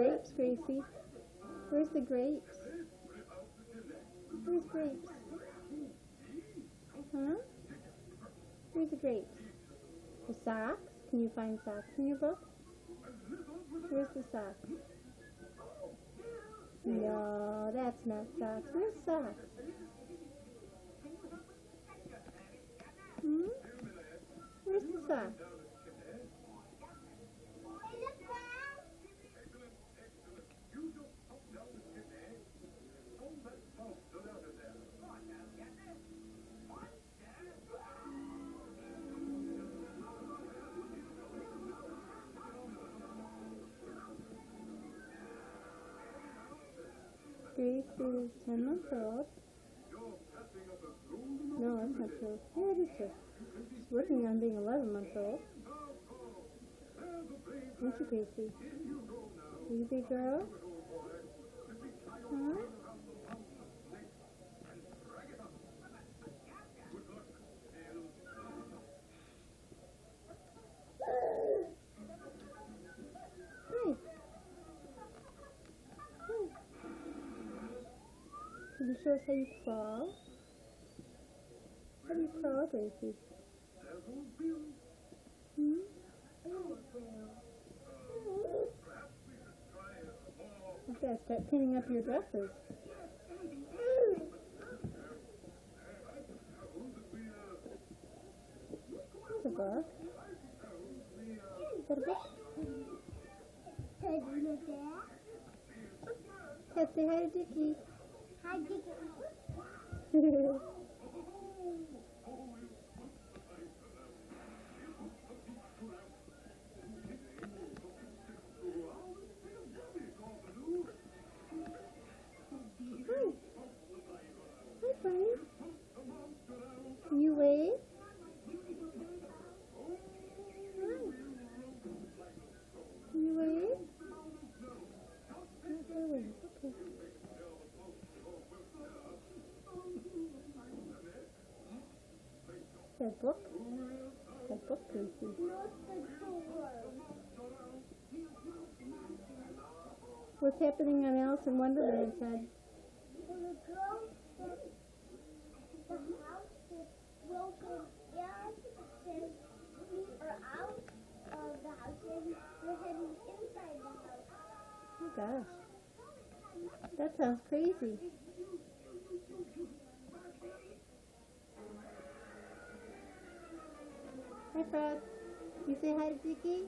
grapes, Gracie? Where's the grapes? Where's grapes? Huh? Where's the grapes? The socks? Can you find socks in your book? Where's the socks? No, that's not socks. Where's socks? Hmm? Where's the socks? Grace is 10 months old. No, that's not true. Yeah, it is true. She's working on being 11 months old. Aren't you, Gracie? Are you a big girl? Huh? Can you show us how you crawl? How do you crawl, Gracie? Hmm? I've got to start pinning up your dresses. There's a book. Is that a book? Ted, say hi to Dickie. Hi, Dickie. Hi, buddy. Can you wave? Hi. Can you wave? Not really. Okay. That book? That book, Gracie. What's happening on Alice in Wonderland, Ted? The house is broken down, says we are out of the house and we're heading inside the house. Oh gosh. That sounds crazy. Hi, Fred. You say hi to Dickie?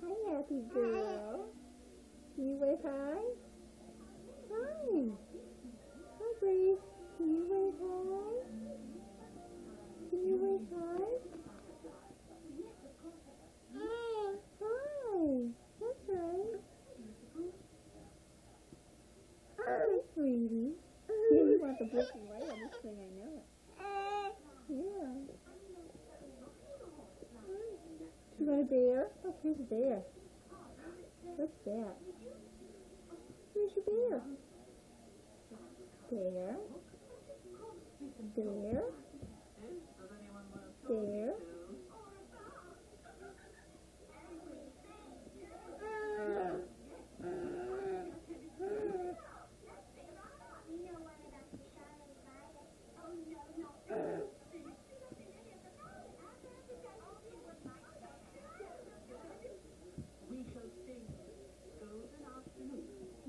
Hi, happy girl. Can you wave hi? Hi. Hi, Grace. Can you wave hi? Can you wave hi? Hi. That's right. Hi, sweetie. Yeah, you want the black and white on this thing, I know it. Yeah. You want a bear? Oh, here's a bear. What's that? Here's your bear. Bear. Bear. Bear.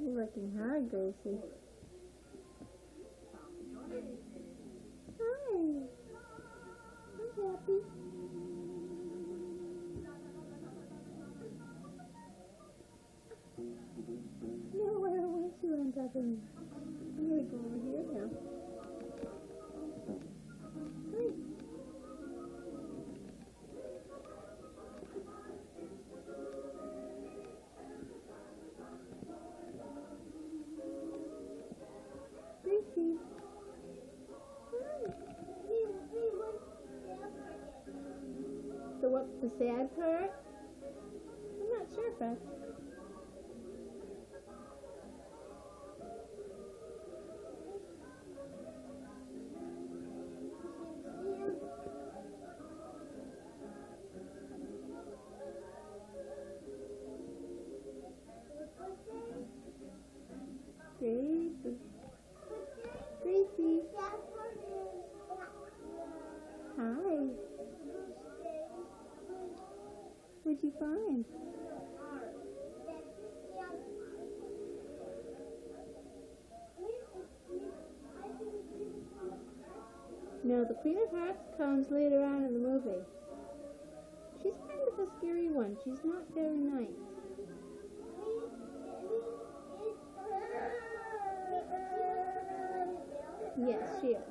You're working hard, Gracie. Hi. I'm happy. No, I don't want you on top of me. I'm going to go over here now. Hi. The sad part? I'm not sure, Fritz. Gracie. Gracie. Hi. What'd you find? No, the Queen of Hearts comes later on in the movie. She's kind of a scary one. She's not very nice. Yes, she is.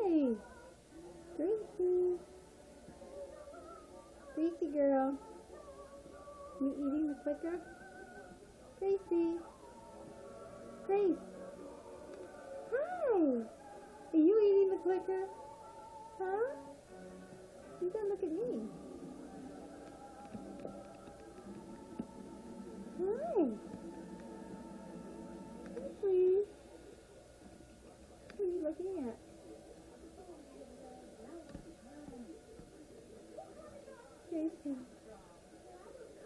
Hi, Gracie. Gracie girl. You eating the clicker? Gracie. Grace. Hi. Are you eating the clicker? Huh? You gotta look at me. Hi. Gracie. What are you looking at? Gracie.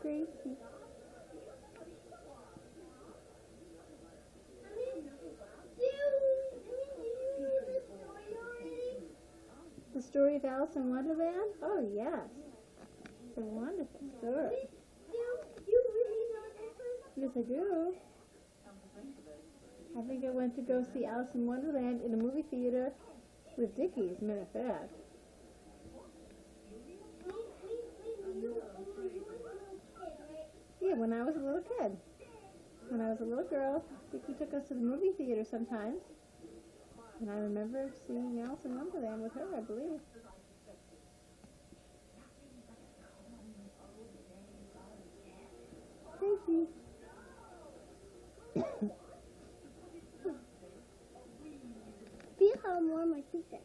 Gracie. The story of Alice in Wonderland? Oh, yes. It's a wonderful story. Yes, I do. I think I went to go see Alice in Wonderland in a movie theater with Dickie, as a matter of fact. Yeah, when I was a little kid. When I was a little girl, Dickie took us to the movie theater sometimes. And I remember seeing Alice in Wonderland with her, I believe. Gracie. Feel how warm my feet are.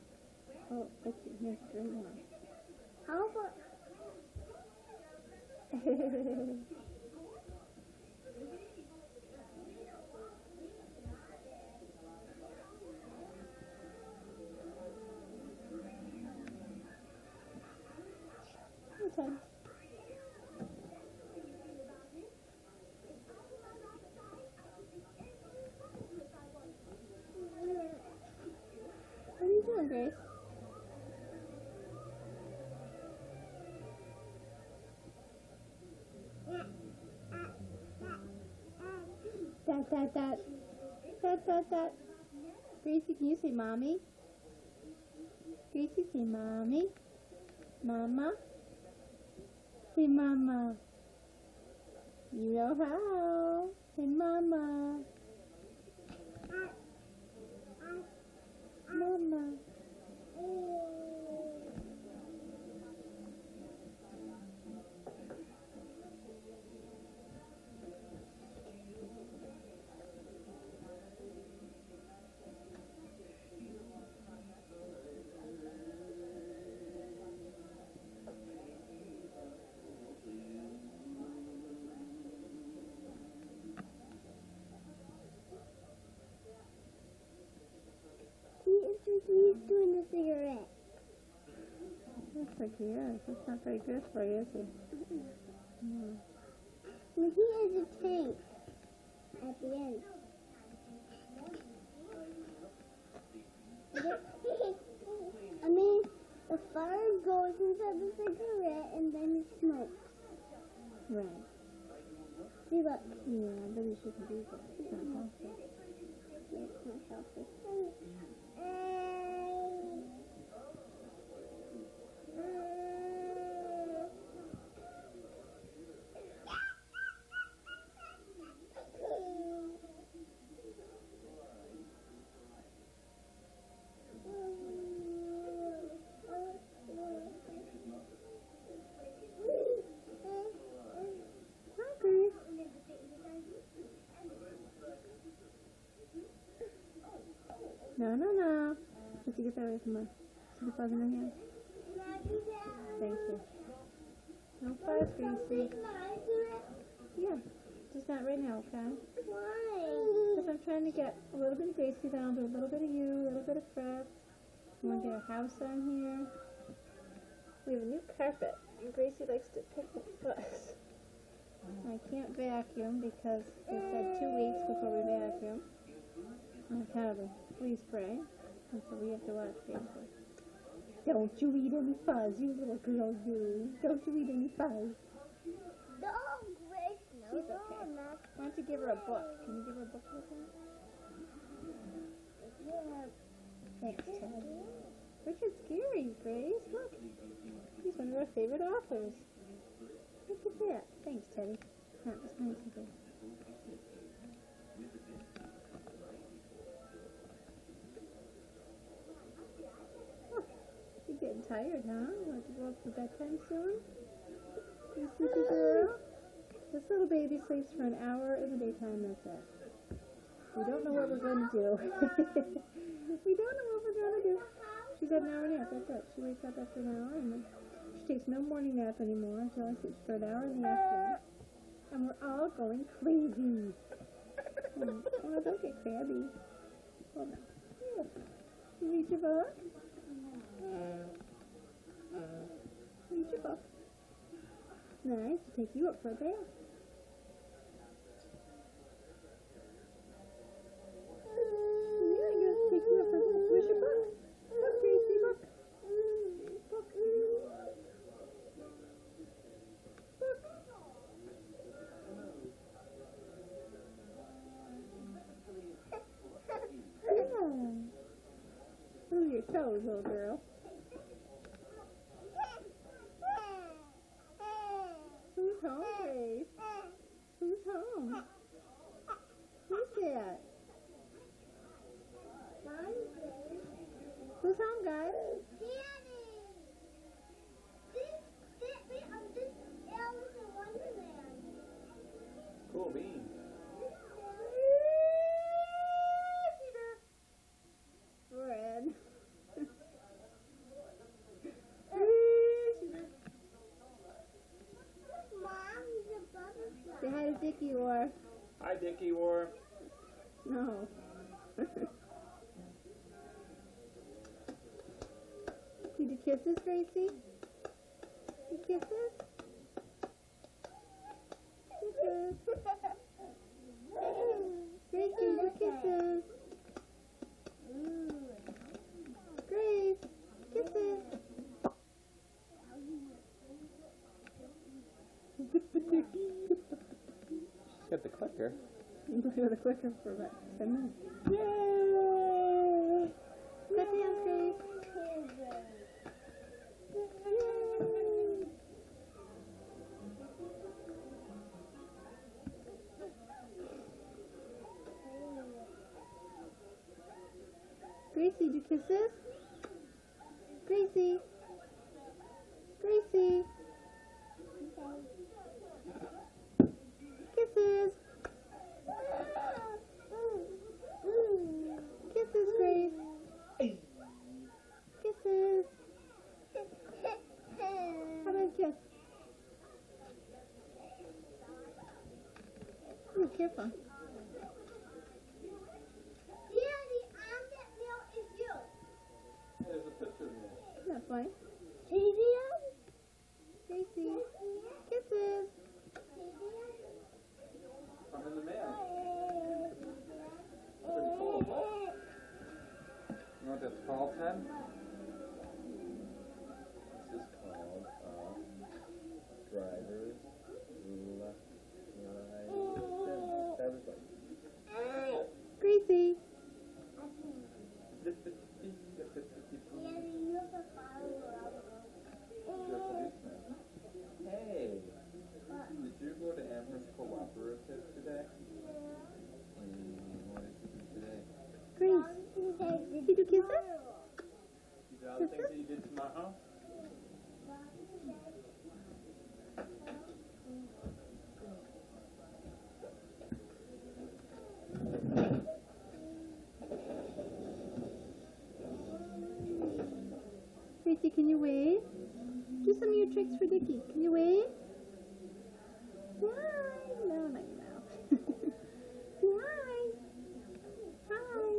Oh, that's it. Here's drink one. How about... Okay. What are you doing, Grace? That. Gracie, can you say mommy? Gracie, say mommy. Mama. Say mama. You know how. Say mama. Mama. He's doing a cigarette. Looks like he is. It's not very good for you, is it? No. And he has a tank at the end. I mean, the fire goes inside the cigarette and then it smokes. Right. Hey, look. Yeah, but he shouldn't do that. It's not healthy. It's not healthy. No, no, no. Just get that away from us. See the fuzz in her hand? Thank you. No fuzz, Gracie. Yeah, just not right now, okay? Why? Because I'm trying to get a little bit of Gracie down to a little bit of you, a little bit of Fritz. We want to get a house on here. We have a new carpet, and Gracie likes to pick the fuzz. I can't vacuum because they said 2 weeks before we vacuum. On account of the flea spray. And so we have to watch carefully. Don't you eat any fuzz, you little girl, you. Don't you eat any fuzz. No, Grace, no. She's okay. Why don't you give her a book? Can you give her a book with that? Yeah. Thanks, Ted. Richard Scarry, Grace. Look. He's one of our favorite authors. Look at that. Thanks, Teddy. That was nice of you. You're getting tired, huh? Want to go up for bedtime soon? You sleepy girl? This little baby sleeps for an hour in the daytime, that's it. We don't know what we're going to do. We don't know what we're going to do. She's had an hour nap, that's it. She wakes up after an hour, and then she takes no morning nap anymore. She only sleeps for an hour in the afternoon. And we're all going crazy. Oh, no, don't get crabby. Hold on. Here. You read your book? Read your book. Nice. To take you up for a bath. Yeah, I'm going to take you up for a bath. Where's your book? Look, Gracie, look. Book. Yeah. Move your toes, little girl. Who's home, Grace? Who's home? Who's that? Who's home, guys? Cool beans. Fred. Say hi to Dickie, or Hi, Dickie War. no. Did you kisses, Gracie? You kisses? Kisses. Gracie, you kisses. Grace, kisses. She's got the clicker. You can go to the clicker for about 10 minutes. Yay! Clap your hands, Grace. Gracie, do you kisses? Gracie. Gracie. Kisses. Kisses, Grace. Kisses. How about a kiss? Ooh, careful. There's a picture of me. That's fine. Gracie. Kisses. I'm in the mail. Pretty cool, huh? You know what that's called, Ted? This is called driver's left, right. Can you wave? Do some new tricks for Dickie. Can you wave? Hi. No, not your mouth. Hi.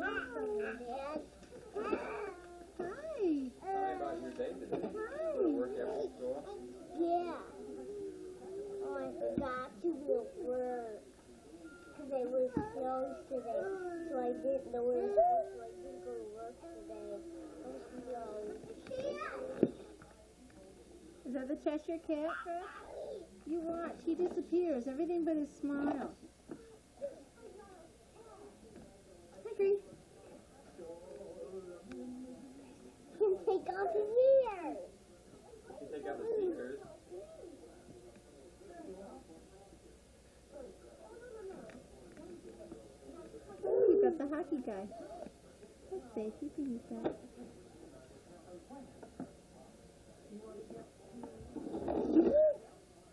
Hi. Dad. Hi. Tell me about your day today. Hi. Go to work after school? Yeah. Oh, I forgot to do work. Because it was snow today. So I didn't know where it was. So I didn't go to work today. I was snow. Is that the Cheshire Cat, Fritz? You watch. He disappears. Everything but his smile. Hi, Grace. Can take off his ears. You take out the sneakers. Oh, you got the hockey guy. That's safe. You can use that.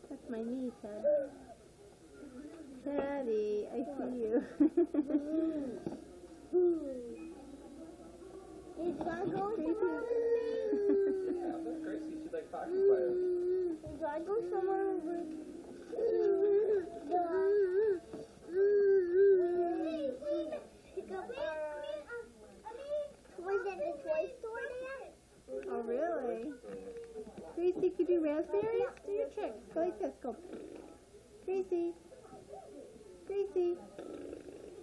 That's my knee, Ted. Teddy, I see you. He's gonna go Crazy. somewhere. Yeah, that's Gracie. She's like hockey player. He's gonna go somewhere with was it the toy store there? Oh, really? Gracie, could you do raspberries? Do your tricks. Go like this. Go. Gracie. Gracie.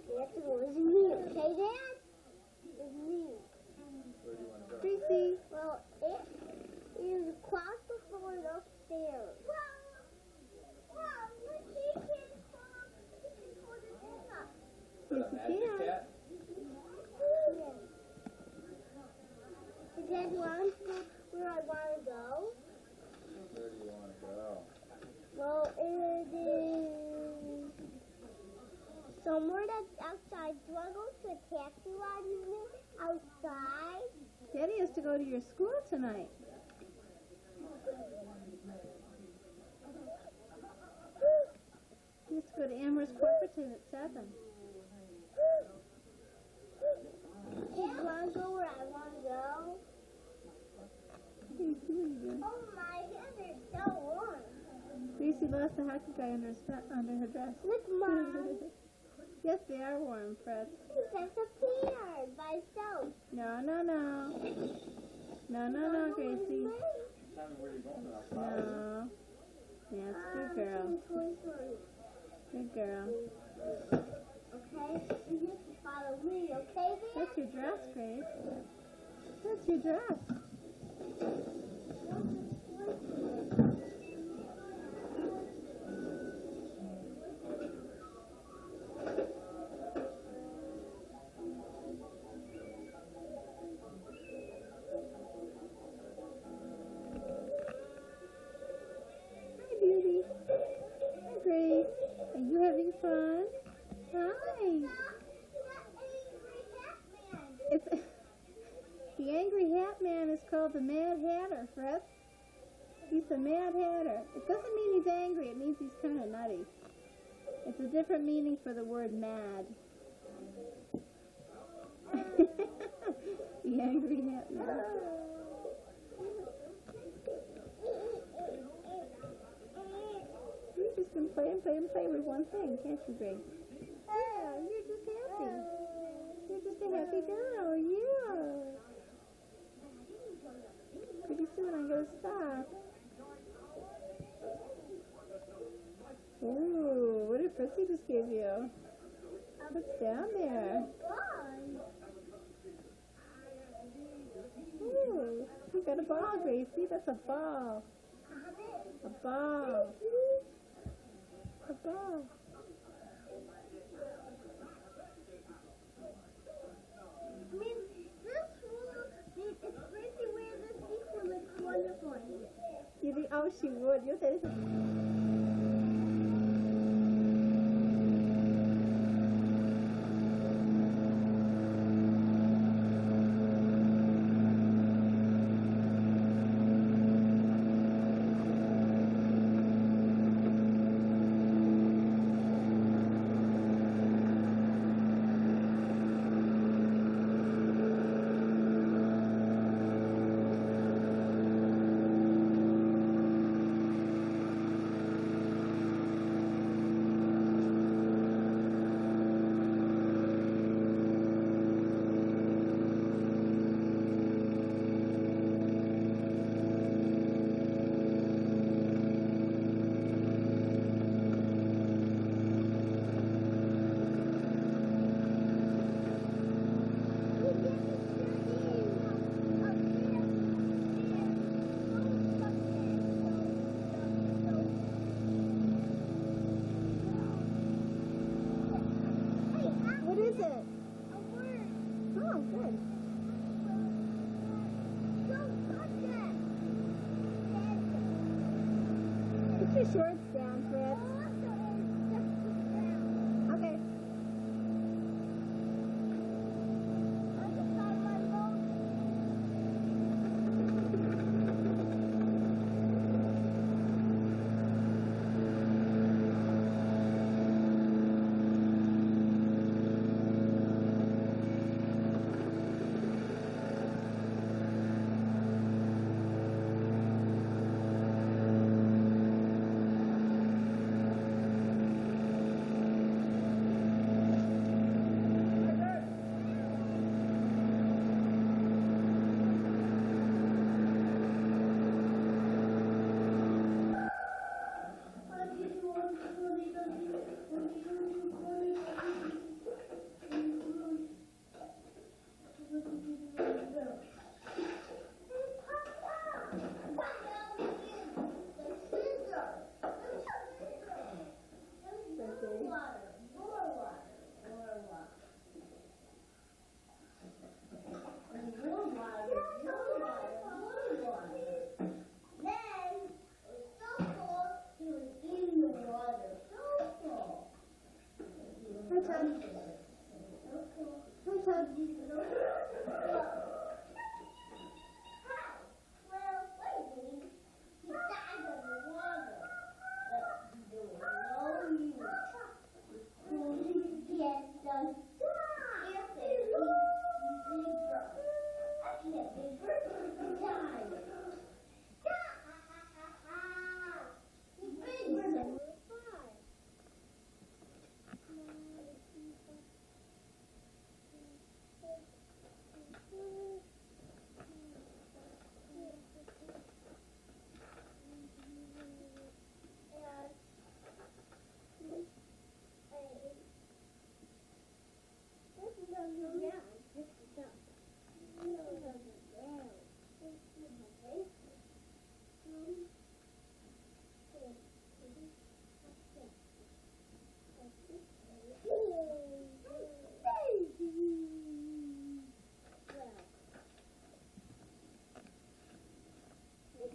You have to go with me, okay, Dad? With me. Where do you want to go? Gracie. Well, it is across the floor and upstairs. For Yes, the you magic can. cat? Is that where I want to go? Where do you want to go? Well, it is somewhere that's outside. Do I go to a taxi ride with you outside? Daddy has to go to your school tonight. He has to go to Amherst Corporation at 7. Do you want to go where I want to go? Gracie, what are you doing? Oh, my hands are so warm. Gracie lost the hockey guy under her dress. Look, Mom. Yes, they are warm, Fred. He disappeared by itself. No, no, no. No, no, no, Gracie. Tell me where you're going outside. No. Yes, good girl. Good girl. Okay? You have to follow me, okay, Dad? That's your dress, Grace. That's your dress. Hi, Beauty. Hi, Grace. Are you having fun? Hi. It's the Angry Hat Man is called the Mad Hatter, Fritz. He's the Mad Hatter. It doesn't mean he's angry. It means he's kind of nutty. It's a different meaning for the word mad. The Angry Hat Man. You've just been playing with one thing, can't you, Grace? Yeah, you're just happy. You're just a happy girl, yeah. Pretty soon I'm going to stop. Ooh, what did Fritzy just give you? What's down there? Ooh, you got a ball, Gracie. That's a ball. A ball. A ball. You think, oh, she would. You say Put your shorts down, Fritz. Okay.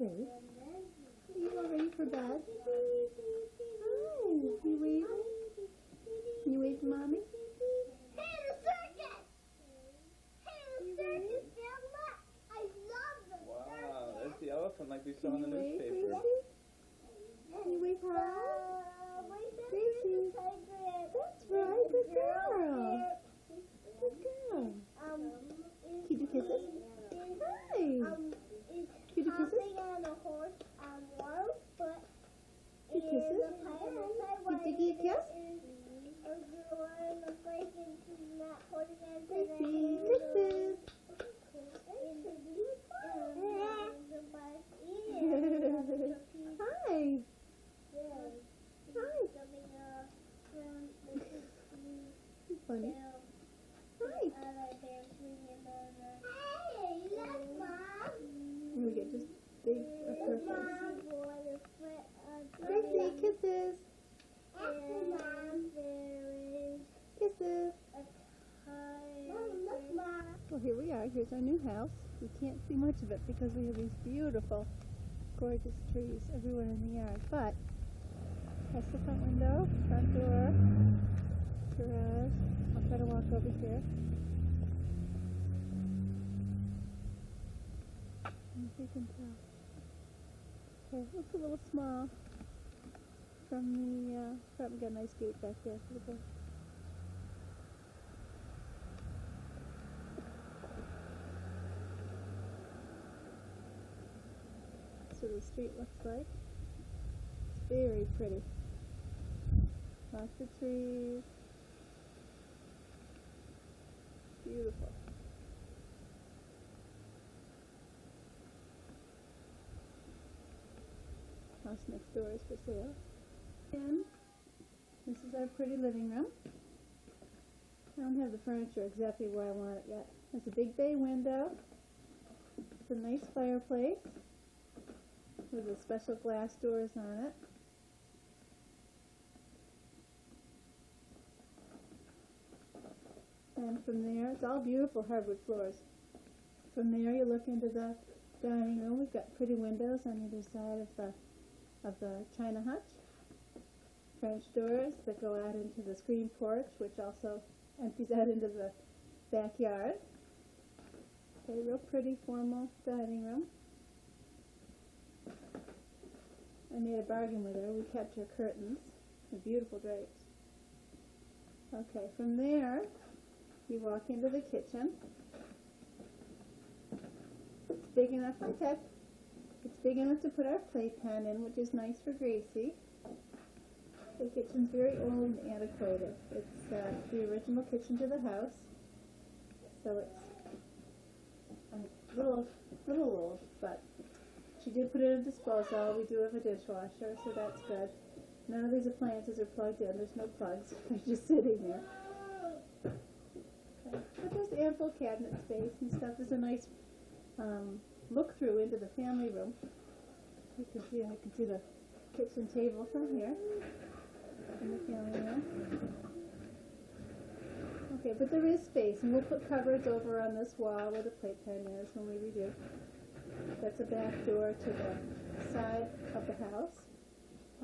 Okay. You all ready for bed? Hi. You waving? You wave to Mommy? Hey, the circus! Hey, the circus! Now look! I love the Wow, circus! there's the elephant like we saw in the Can you wave, newspaper. Gracie? Can you wave hi? Gracie. That's right. Good girl. Good girl. Can you do kisses? Hi. Can you do kisses? On a horse on one foot. Good kisses? You take a kiss? Gracie, kisses. Hi. Funny. Hi. And we get just big purples. Gracie, kisses. Kisses. Well, here we are. Here's our new house. We can't see much of it because we have these beautiful, gorgeous trees everywhere in the yard. But that's the front window, front door, garage. I'll try to walk over here. If you can tell. Okay, looks a little small from the front. We got a nice gate back there for the boat. That's what the street looks like. It's very pretty. Lots of trees. Beautiful. House next door is for sale. And this is our pretty living room. I don't have the furniture exactly where I want it yet. There's a big bay window. It's a nice fireplace with the special glass doors on it. And from there, it's all beautiful hardwood floors. From there, you look into the dining room. We've got pretty windows on either side of the china hutch. French doors that go out into the screen porch, which also empties out into the backyard. Okay, real pretty formal dining room. I made a bargain with her. We kept her curtains. They're beautiful drapes. Okay, from there, you walk into the kitchen. It's big enough, hi Ted. It's big enough to put our playpen in, which is nice for Gracie. The kitchen's very old and antiquated. It's the original kitchen to the house, so it's a little old, but she did put it in disposal. We do have a dishwasher, so that's good. None of these appliances are plugged in. There's no plugs. They're just sitting there. Okay. But there's ample cabinet space and stuff. There's a nice look through into the family room. You can see, I can see the kitchen table from here in the family room. Okay, but there is space, and we'll put cupboards over on this wall where the playpen is when we redo. That's a back door to the side of the house.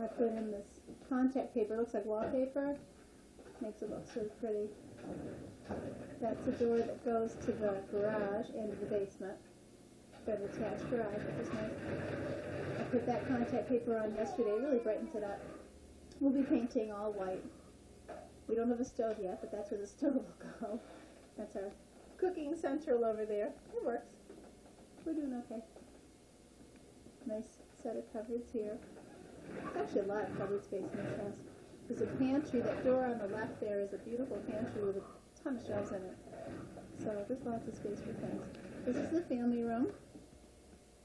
I put in this contact paper. It looks like wallpaper. Makes it look so pretty. That's a door that goes to the garage and to the basement. Got an attached garage, which is nice. I put that contact paper on yesterday. It really brightens it up. We'll be painting all white. We don't have a stove yet, but that's where the stove will go. That's our cooking central over there. It works. We're doing okay. Nice set of cupboards here. There's actually a lot of cupboard space in this house. There's a pantry. That door on the left there is a beautiful pantry with a ton of shelves in it. So there's lots of space for things. This is the family room.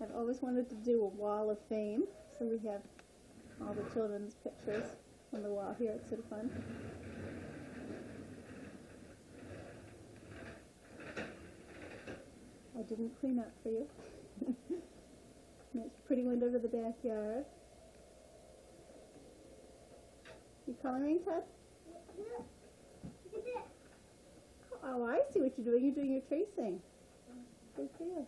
I've always wanted to do a wall of fame, so we have all the children's pictures on the wall here. It's sort of fun. I didn't clean up for you. Nice pretty window to the backyard. You coloring, Ted? Yeah. Look at this. Oh, I see what you're doing. You're doing your tracing. Good for you.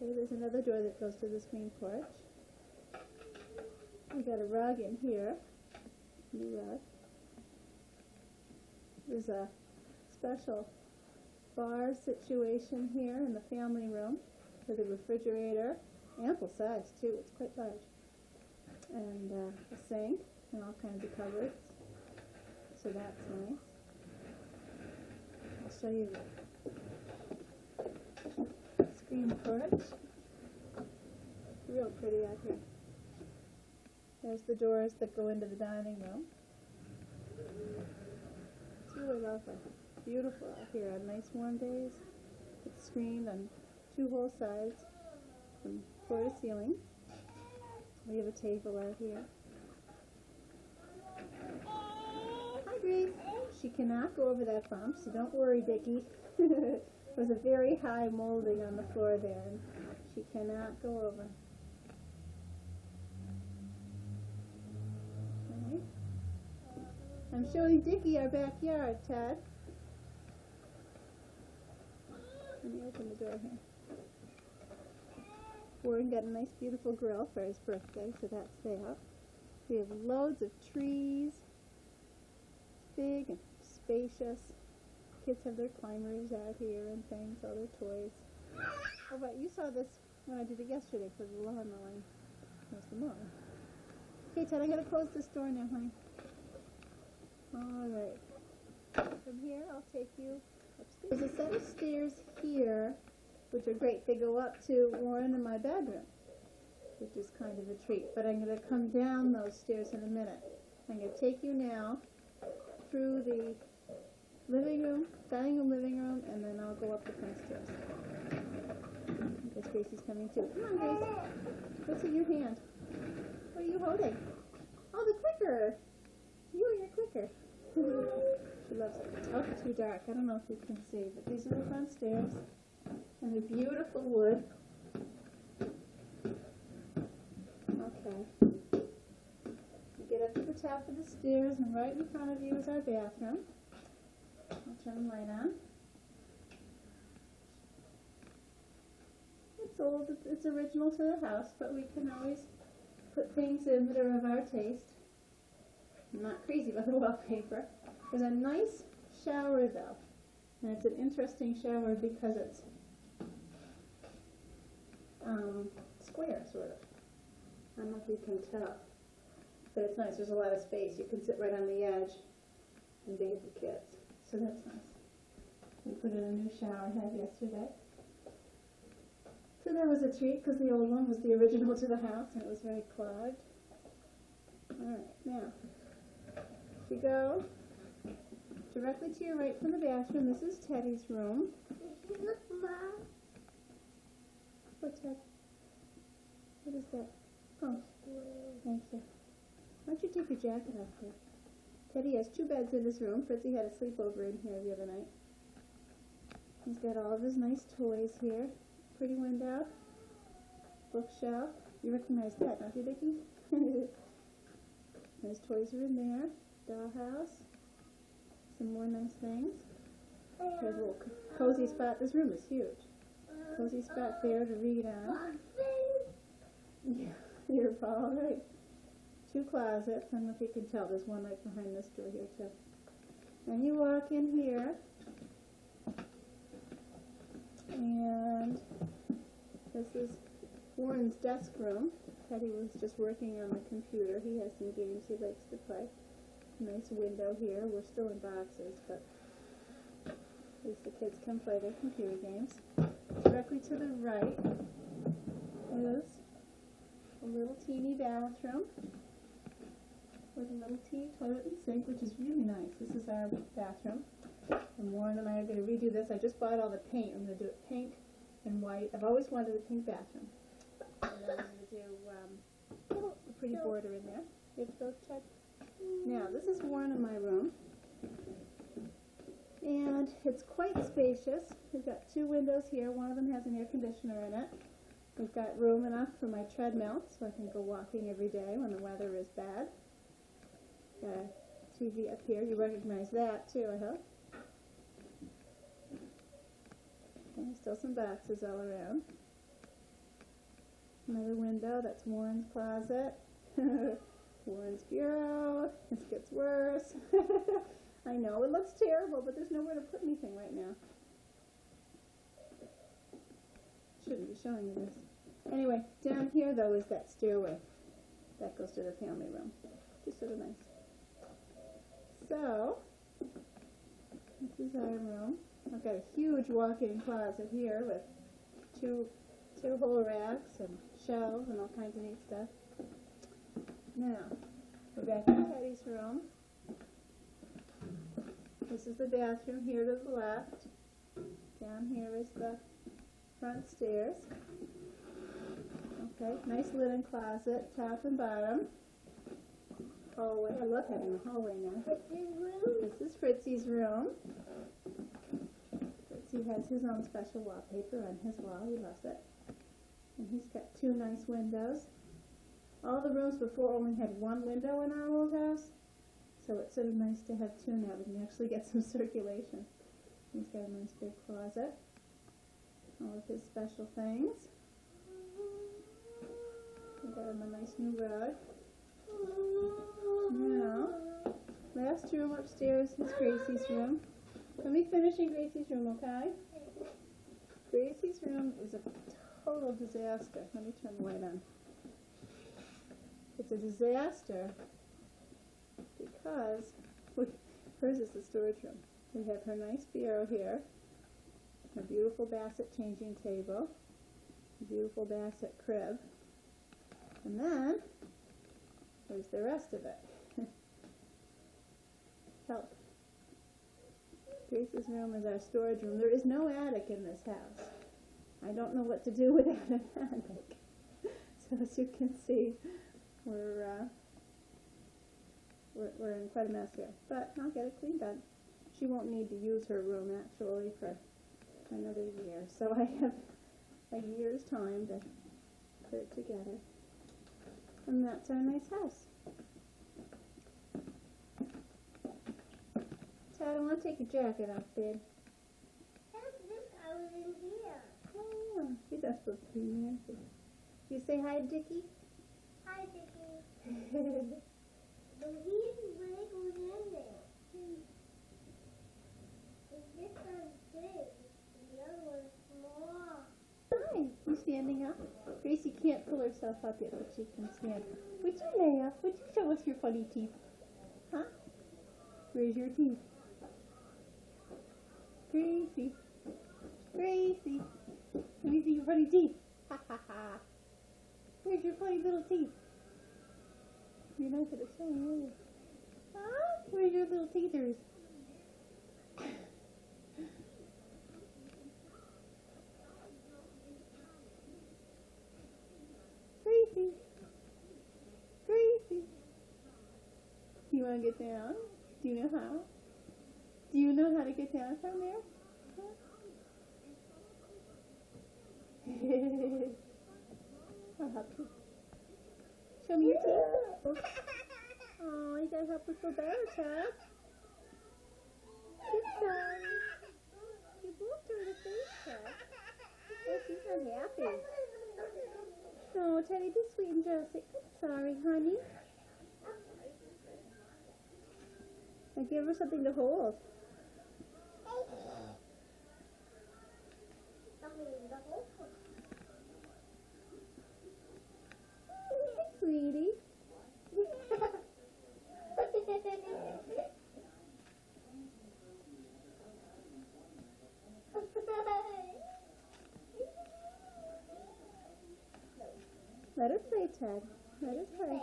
Okay, there's another door that goes to the screen porch. We got a rug in here. New rug. There's a special bar situation here in the family room with a refrigerator, ample size too. It's quite large, and a sink and all kinds of cupboards. So that's nice. I'll show you the screen porch. Real pretty out here. There's the doors that go into the dining room. It's really lovely. Beautiful out here on nice warm days. It's screened on 2 whole sides from floor to ceiling. We have a table out here. Hi, Grace. She cannot go over that bump, so don't worry, Dickie. There's a very high molding on the floor there, and she cannot go over. Okay. I'm showing Dickie our backyard, Ted. Let me open the door here. Warren got a nice beautiful grill for his birthday, so that's there. We have loads of trees. It's big and spacious. Kids have their climbers out here and things, all their toys. Oh, but you saw this when I did it yesterday for the lawn mowing. There's the mower. Okay, Ted, I'm going to close this door now, honey. All right. From here, I'll take you upstairs. There's a set of stairs here, which are great. They go up to Warren and my bedroom, which is kind of a treat. But I'm going to come down those stairs in a minute. I'm going to take you now through the living room, dining room, living room, and then I'll go up the front stairs. I guess Gracie's coming too. Come on, Grace. What's in your hand? What are you holding? Oh, the clicker. You and your clicker. She loves it. Oh, it's too dark. I don't know if you can see, but these are the front stairs. And they're beautiful wood. Okay. You get up to the top of the stairs, and right in front of you is our bathroom. I'll turn the light on. It's old. It's original to the house, but we can always put things in that are of our taste. I'm not crazy about the wallpaper. There's a nice shower though. And it's an interesting shower because it's square, sort of. I don't know if you can tell. But it's nice. There's a lot of space. You can sit right on the edge and bathe the kids. So that's nice. We put in a new shower head yesterday. So that was a treat because the old one was the original to the house and it was very clogged. Alright, now, if you go directly to your right from the bathroom, this is Teddy's room. Look, Mom. What, Ted? What is that? Oh, thank you. Why don't you take your jacket off here? Teddy has 2 beds in his room. Fritzy had a sleepover in here the other night. He's got all of his nice toys here. Pretty window. Bookshelf. You recognize that, don't you, Dickie? His toys are in there. Dollhouse. Some more nice things. There's a little cozy spot. This room is huge. Cozy spot there to read on. Yeah, you're all right. 2 closets. I don't know if you can tell. There's one right behind this door here, too. And you walk in here. And this is Warren's desk room. Teddy was just working on the computer. He has some games he likes to play. Nice window here. We're still in boxes, but at least the kids can play their computer games. Directly to the right is a little teeny bathroom with a little teeny toilet and sink, which is really nice. This is our bathroom. And Warren and I are going to redo this. I just bought all the paint. I'm going to do it pink and white. I've always wanted a pink bathroom. And I'm going to do a pretty border in there. You have to go, Ted? Now, this is Warren in my room. And it's quite spacious. We've got 2 windows here. One of them has an air conditioner in it. We've got room enough for my treadmill, so I can go walking every day when the weather is bad. Got a TV up here. You recognize that, too, I hope. And still some boxes all around. Another window, that's Warren's closet. Warren's bureau. This gets worse. I know, it looks terrible, but there's nowhere to put anything right now. Shouldn't be showing you this. Anyway, down here, though, is that stairway. That goes to the family room. Just sort of nice. So, this is our room. I've got a huge walk-in closet here with two whole racks and shelves and all kinds of neat stuff. Now, we're back in Teddy's room. This is the bathroom here to the left. Down here is the front stairs. Okay, nice linen closet, top and bottom. Hallway. I love having a hallway now. This is Fritzy's room. Fritzy has his own special wallpaper on his wall. He loves it. And he's got 2 nice windows. All the rooms before only had 1 window in our old house. So it's sort of nice to have 2 now. We can actually get some circulation. He's got a nice big closet. All of his special things. We got him a nice new rug. Now, last room upstairs is Gracie's room. Let me finish in Gracie's room, okay? Gracie's room is a total disaster. Let me turn the light on. It's a disaster because hers is the storage room. We have her nice bureau here, her beautiful Bassett changing table, a beautiful Bassett crib, and then there's the rest of it. Help. Grace's room is our storage room. There is no attic in this house. I don't know what to do without an attic. So as you can see, we're in quite a mess here. But I'll get it cleaned up. She won't need to use her room actually for another year. So I have a year's time to put it together. And that's our nice house. Tad, I want to take your jacket off, babe. I was in here. Oh, he's not supposed to be in here. You say hi, Dickie? Hi, Dickie. But he's wiggling in there. This one's big, and the other one's small. Hi. You standing up? Gracie can't pull herself up yet, but she can stand. Would you lay up? Would you show us your funny teeth? Huh? Where's your teeth? Gracie. Gracie. Let me see your funny teeth. Ha ha ha. Where's your funny little teeth? You're not going to show me, are you? Huh? Where's your little teethers? Gracie. Gracie. Do you want to get down? Do you know how? Do you know how to get down from there? Huh? I'll help you. Show me your teeth. Oh, you gotta help us feel better, Chad. Good son. You both turned a face, Chad. Oh, she's unhappy. Oh, Teddy, be sweet and Josie. I'm sorry, honey. Now give her something to hold. Sweetie. Let her play, Ted. Let her play.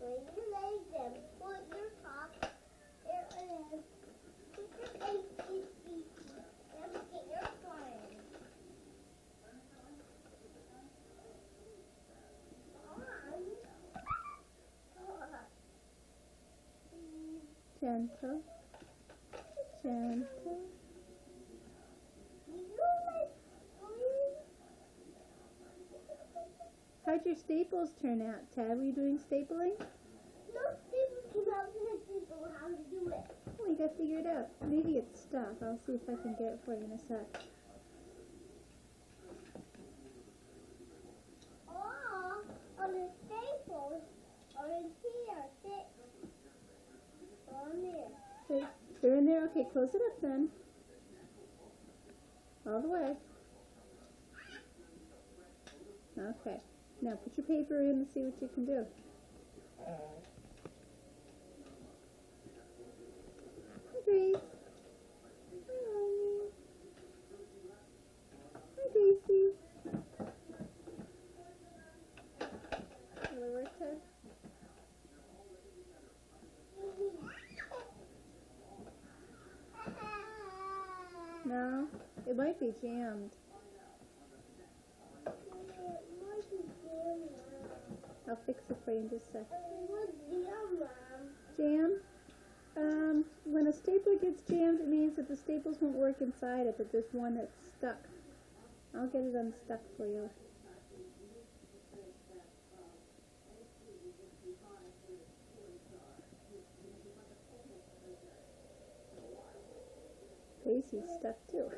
Bring your legs in. Put your top. There it is. Put your face in. Let's get your friend. Gentle. Gentle. How'd your staples turn out, Ted? Were you doing stapling? No, staples came out and I didn't know how to do it. Oh, you gotta figure it out. Maybe it's stuck. I'll see if I can get it for you in a sec. Oh, on the staples are in here. On there. Okay, they're in there. Okay, close it up then. All the way. Okay. Now put your paper in and see what you can do. Hi, Grace. Hi, Mommy. Hi, Gracie. Will it work, Ted? No, it might be jammed. I'll fix it for you in just a sec. Jam? When a stapler gets jammed, it means that the staples won't work inside it, that there's one that's stuck. I'll get it unstuck for you. Gracie's stuck too.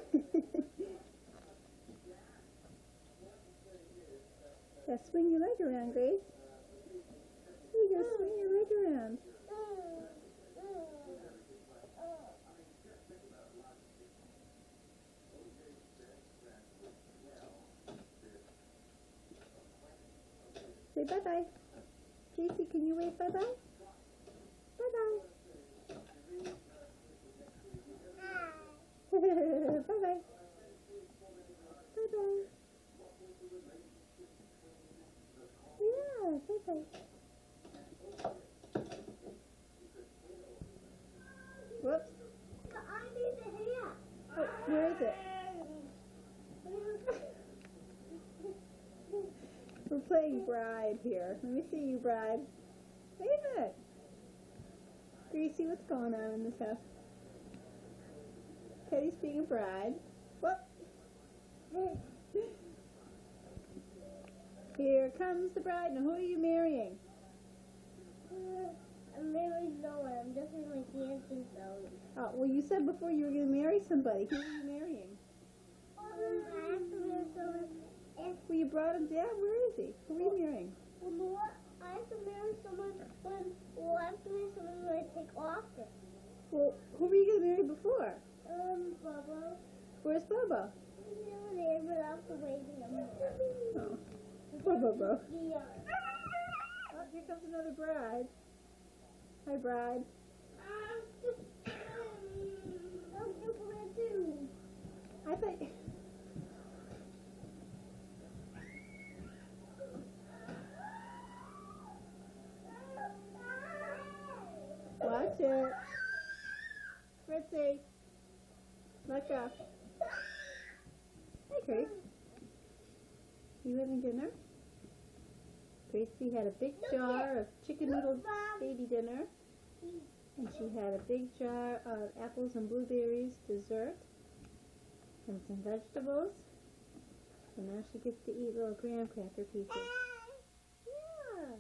Yeah, swing your leg around, Grace. There you go, swing your leg around. Say bye-bye. Gracie, can you wave bye-bye? Bye-bye. Bye-bye. Bye-bye. Yeah, bye-bye. Whoops. I need the hair. Oh, where is it? We're playing bride here. Let me see you, bride. Wait a minute. Gracie, what's going on in this house? Teddy's being a bride. Whoop. Here comes the bride. Now, who are you marrying? I'm married no one. I'm just in my dancing zone. Oh, well, you said before you were going to marry somebody. Who are you marrying? If Well, you brought him down. Where is he? Who are you marrying? I have to marry Well, after this, I'm going to take off it. Well, who were you going to marry before? Bubba. Where's Bobo? There, but I'll have to wait a minute. Oh. Poor Bobo. Yeah. Oh, here comes another bride. Hi, bride. I think... Watch it. Fritzy. Let go. Hey, Grace. You having dinner? Gracie had a big jar of chicken noodle baby dinner. And she had a big jar of apples and blueberries dessert. And some vegetables. And now she gets to eat little graham cracker pieces. Yeah.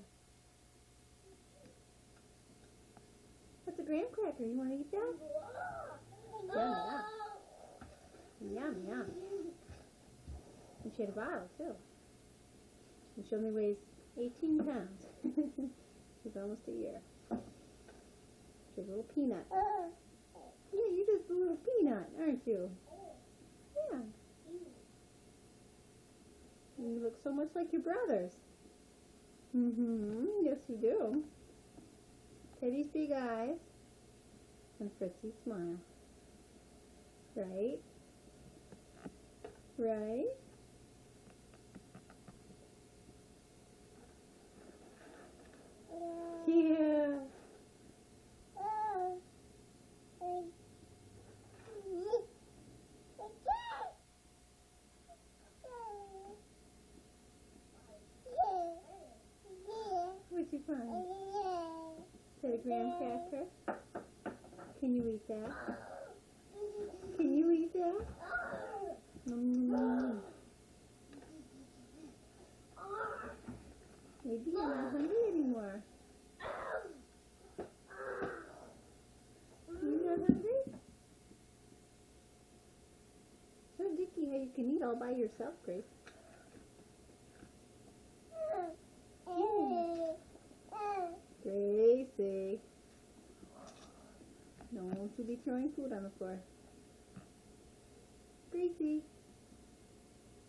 What's a graham cracker? You want to eat that? Yum, yum. Yum, yum. And she had a bottle, too. And she only weighs 18 pounds. She's almost a year. She's a little peanut. Yeah, you're just a little peanut, aren't you? Yeah. And you look so much like your brothers. Mm-hmm. Yes, you do. Teddy's big eyes. And Fritzy's smile. Right? Right? Yeah. What'd you find? Is that a graham cracker? Can you eat that? Can you eat that? Mm. Maybe you're not hungry anymore. You're not hungry? So dicky how you can eat all by yourself, Grace. Gracie. Don't you be throwing food on the floor. Gracie.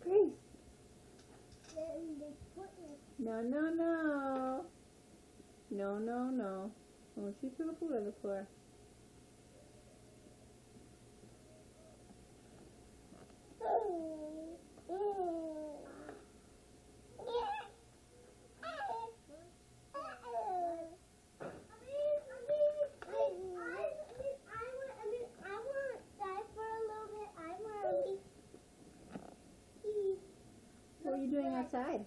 Grace. No, no, no. No, no, no. Don't you throw food on the floor. What are you doing outside?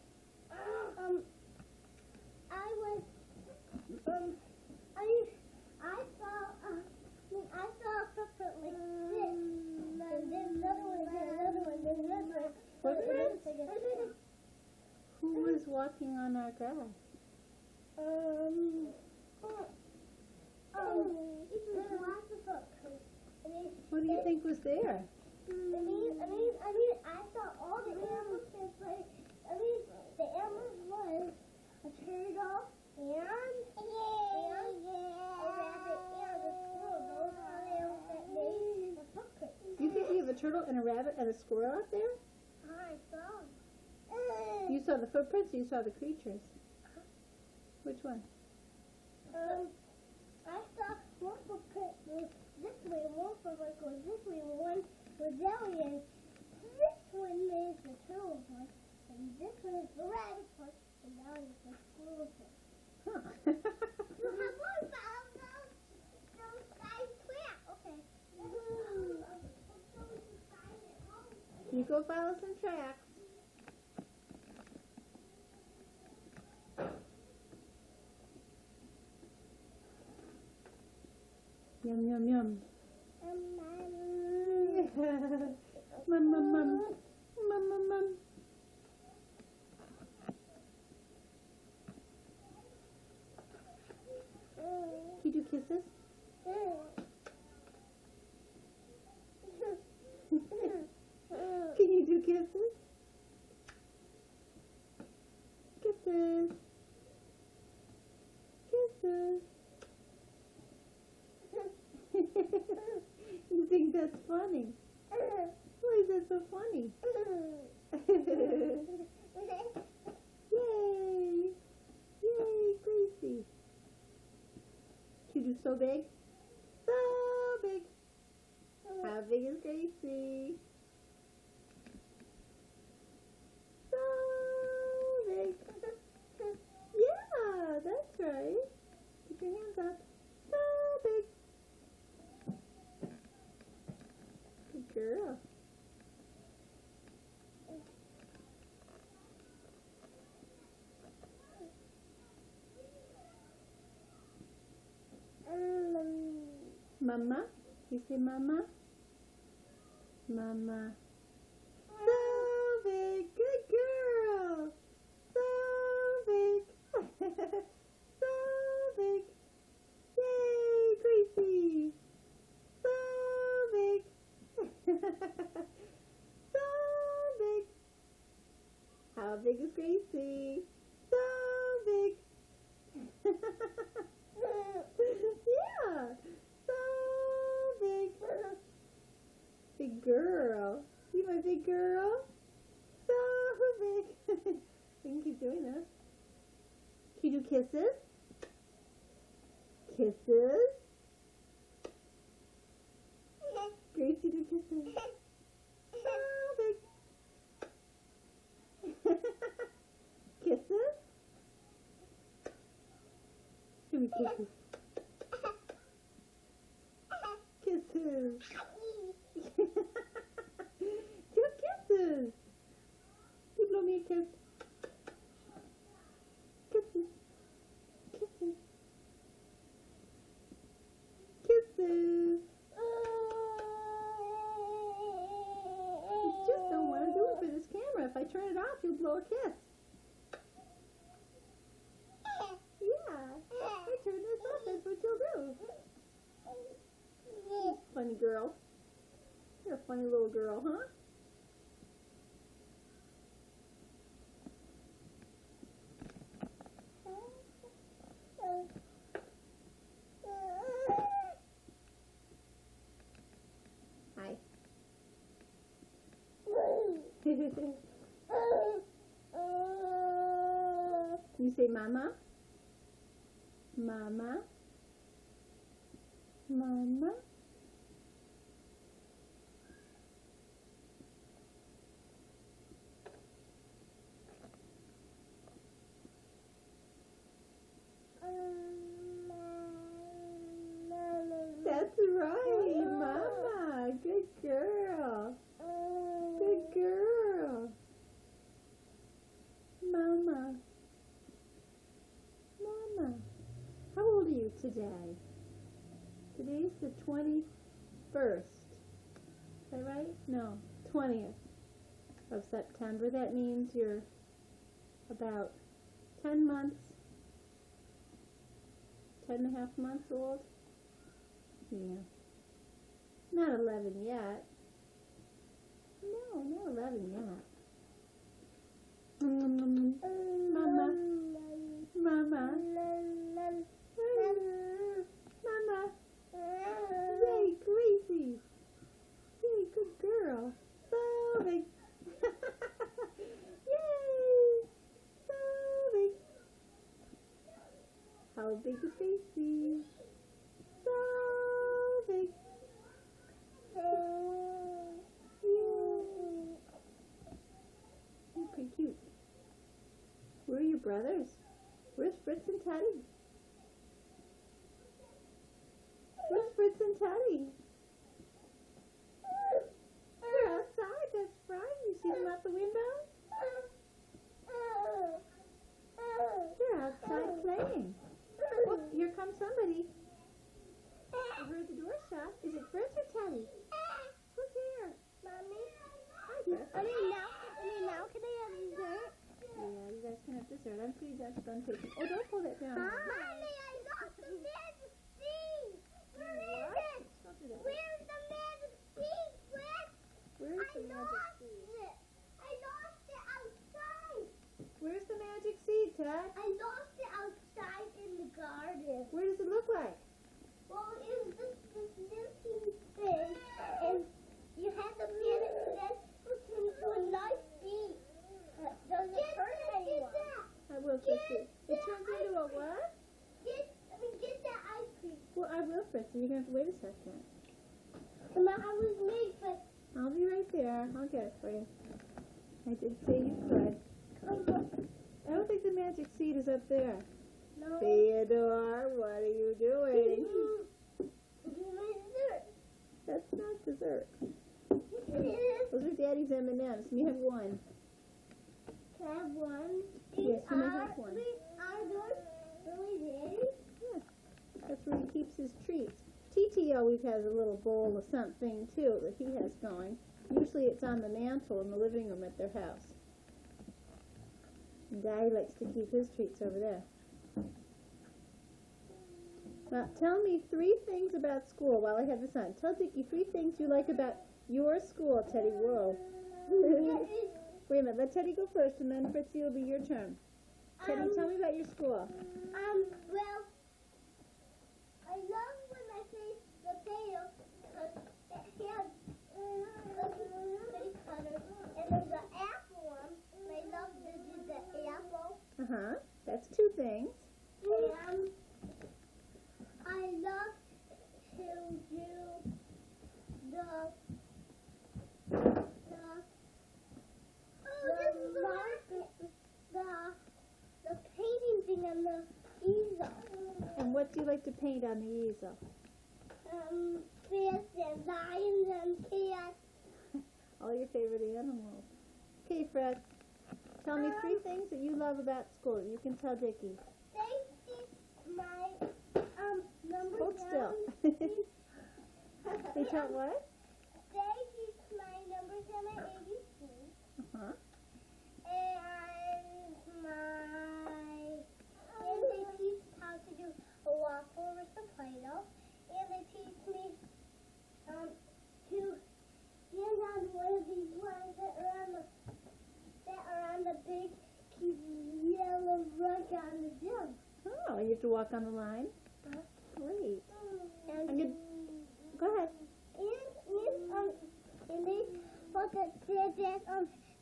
I saw a footprint like this, and then another one, then another one. Footprints? Who was walking on our grass? Lots of footprints. What do you think was there? I saw all the animals there, the animals was a turtle and a rabbit and a squirrel. Those are the animals that made the footprints. You think you have a turtle and a rabbit and a squirrel out there? I saw. You saw the footprints or you saw the creatures? Which one? I saw one footprint was this way, one footprint goes this way, one was that way, and this one is the turtle's one, and this one is the rabbit's one, and that one is the squirrel's one. Huh. So how about those guys trap? Okay. You go follow some tracks. Yum, yum, yum. Mum, mum, mum. Mum, mum, mum. Can you do kisses? Can you do kisses? Kisses. Kisses. kisses. You think that's funny? Why is that so funny? Yay! Yay, Gracie! You do so big? So big! How big is Gracie? So big! Yeah, that's right. Put your hands up. So big! Good girl. Mama? You say mama? Mama. So big. Good girl. So big. So big. Yay, Gracie. So big. So big. How big is Gracie? So big. Yeah. So big. Big girl. You my big girl? So big. We can keep doing this. Can you do kisses? Kisses? Gracie, do kisses. So big. Kisses? Should we kisses? Kisses. Do kisses. You blow me a kiss. Kisses. Kisses. Kisses. You just don't want to do it for this camera. If I turn it off, you'll blow a kiss. Yeah. If I turn this off, that's what you'll do. Funny girl. You're a funny little girl, huh? Hi. You say mama? Mama? Mama? That's right, Mama. Good girl. Good girl. Mama. Mama. How old are you today? Today's the 21st. Is that right? No, 20th of September. That means you're about 10 months, 10 and a half months old. Yeah. Not 11 yet. No, not 11 yet. Mama. Mama. Mama. Yay, Gracie. Yay, good girl. So big. Yay. So big. How big is Gracie? So big. You're pretty cute. Where are your brothers? Where's Fritz and Teddy? Where's Fritz and Teddy? They're outside, that's right. You see them out the window? They're outside playing. Oh, here comes somebody. I heard the door shut. Is it Fritz or Teddy? Who's here? Mommy? Hi, Fritz. Now can I have dessert? Yeah, you guys can have dessert. I'm pretty done taking. Oh, don't pull that down. Mommy, I lost the magic seed! Where is it? Don't do that. Where's the magic seed, Fritz? Where's the I magic lost seed? it. I lost it outside. Where's the magic seed, Ted? I lost it outside in the garden. Where does it look like? Well, it was this little thing, and you had to plant it, and then it turned into a nice beach. Doesn't hurt anyone. I will, Fritzy. It turns into a what? Get that ice cream. Well, I will, Fritzy. You're going to have to wait a second. I was made for. I'll be right there. I'll get it for you. I did say you could. I don't think the magic seed is up there. No. Theodore, what are you doing? My dessert. That's not dessert. It is. Those are Daddy's M&M's. You have one. Can I have one? Yes, you may have one. Are those really Daddy? Yeah. That's where he keeps his treats. TT always has a little bowl of something, too, that he has going. Usually it's on the mantle in the living room at their house. And Daddy likes to keep his treats over there. Now, tell me 3 things about school while I have this on. Tell Dickie 3 things you like about your school, Teddy. Whoa. Wait a minute, let Teddy go first, and then Fritzy will be your turn. Teddy, tell me about your school. Well, I love when I say potato, because it has pretty colors, and there's an apple one, and I love the apple. Uh-huh, that's 2 things. And I love to do the painting thing on the easel. And what do you like to paint on the easel? Fish and lions and cats. All your favorite animals. Okay, Fred. Tell me 3 things that you love about school that you can tell Dickie. They teach my number Hold still. They tell what? They teach my numbers and my ABC. Uh-huh. And they teach how to do a waffle with the Play-Doh. And they teach me to stand on one of these lines that are on the big yellow rug on the gym. Oh, you have to walk on the line? Great. And Go ahead. and they thought that the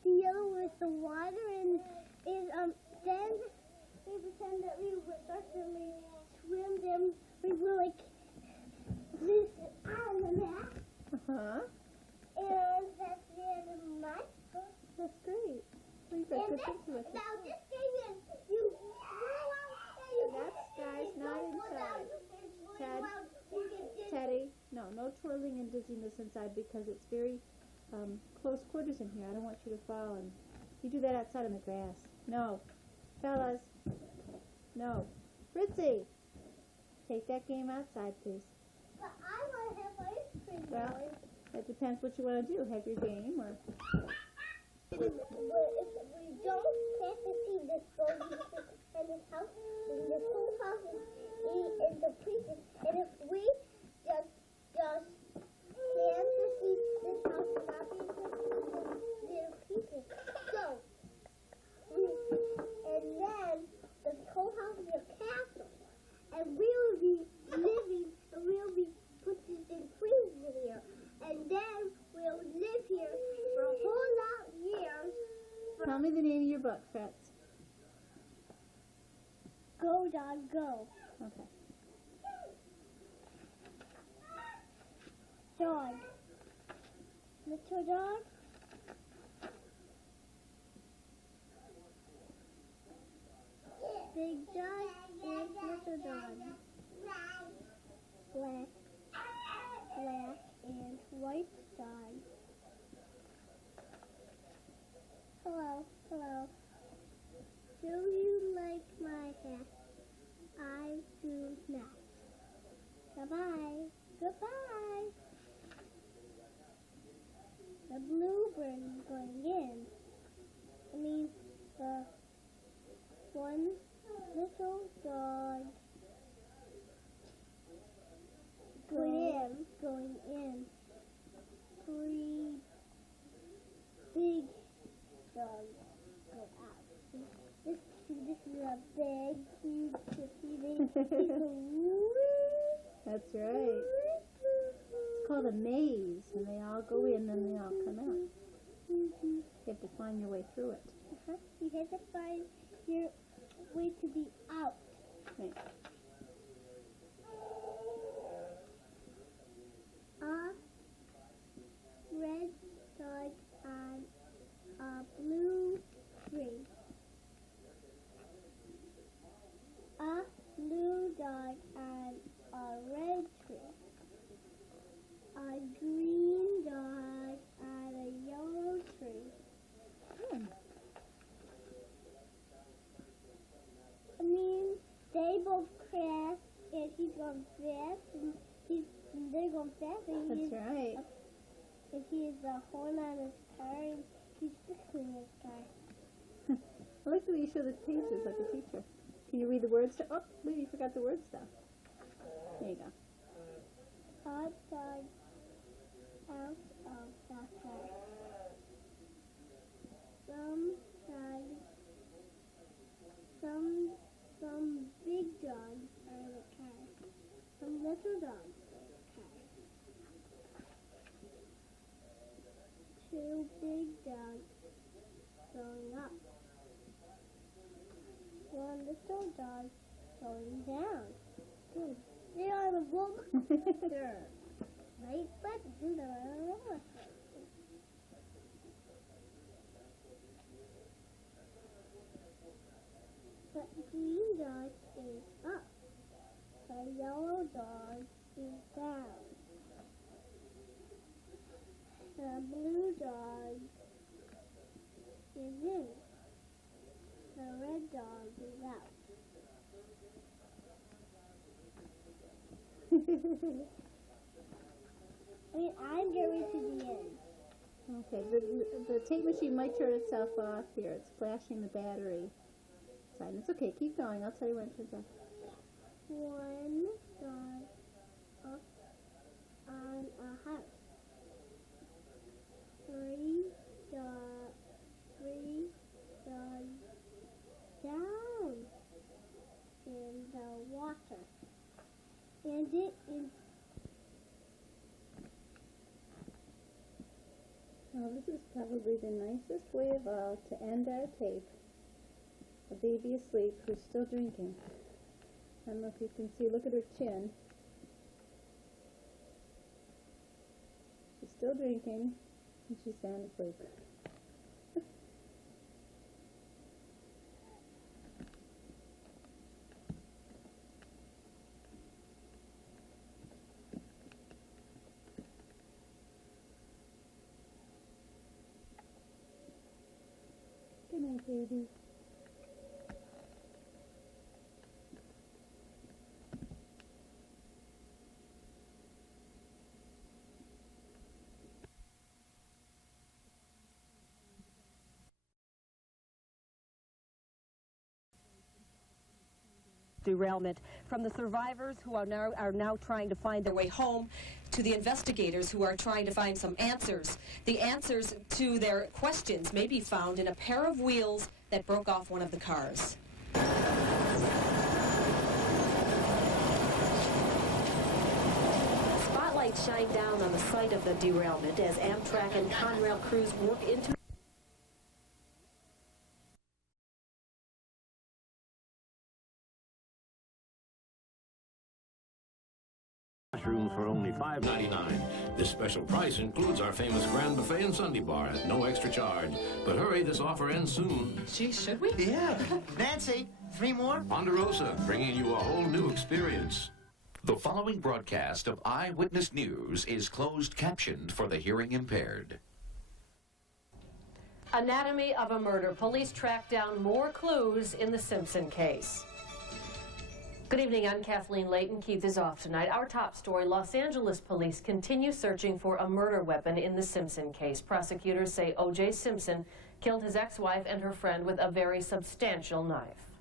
yellow was the water, and then we pretend that we were stuck and we swim them. We were like this on the mat, Uh-huh. and that's the end of my book. That's great. Well, you've got And good this, things with it. now this game is you roll out and you That's, guys, not inside. Ted, Ted. Teddy, no twirling and dizziness inside because it's very close quarters in here. I don't want you to fall, and you do that outside in the grass. No. Fellas. No. Fritzy, take that game outside, please. But I want to have ice cream. Well, that depends what you want to do. Have your game, or... If we don't have to see this golden and this house, this whole house is the pieces. And if we just have to see this house and not be little pieces. So, and then the whole house is a castle. And we'll be living, and we'll be putting in queens in here. And then we'll live here for a whole lot of years. Tell me the name of your book, Fritz. Go, dog, go. Okay. Dog. Little dog. Big dog and little dog. Black and white dog. Hello. Do you like my hat? I do not. Goodbye. The bluebird is going in. I mean, the one little dog going in. 3 big dogs go out. This is a big, huge, 50 big That's right. It's called a maze, and they all go in and they all come out. You have to find your way through it. You have to find your way to be out. Right. A red dog on a blue tree. A blue dog on a red tree. A green dog on a yellow tree. I mean, they both crash, and he's going fast, and they're going fast, and That's right. And he has a horn on his car, and he's fixing his car. I like the way you show the pages like a teacher. Can you read the word stuff? Oh, wait, you forgot the word stuff. There you go. Hot dog out of the car. Some big dogs are in the car. Some little dogs are in the car. Two big dogs going up. One little dog going down. Good. They are the wolf. They're right, but the green dog is up. The yellow dog is down. The blue dog is in. The red dog is out. I mean, I'm getting to the end. Okay, the tape machine might turn itself off here. It's flashing the battery sign. It's okay, keep going. I'll tell you when it turns off. One dog up on a house. Three dogs down in the water. And it is. Well, this is probably the nicest way of all to end our tape. A baby asleep who's still drinking. I don't know if you can see. Look at her chin. She's still drinking, and she's sound asleep. Good night, baby. Derailment, from the survivors who are now trying to find their way home to the investigators who are trying to find some answers. The answers to their questions may be found in a pair of wheels that broke off one of the cars. Spotlights shine down on the site of the derailment as Amtrak and Conrail crews work into Mushrooms for only $5.99. This special price includes our famous Grand Buffet and Sundae Bar at no extra charge. But hurry, this offer ends soon. Gee, should we? Yeah. Nancy, 3 more? Ponderosa, bringing you a whole new experience. The following broadcast of Eyewitness News is closed captioned for the hearing impaired. Anatomy of a murder. Police track down more clues in the Simpson case. Good evening, I'm Kathleen Layton. Keith is off tonight. Our top story, Los Angeles police continue searching for a murder weapon in the Simpson case. Prosecutors say O.J. Simpson killed his ex-wife and her friend with a very substantial knife.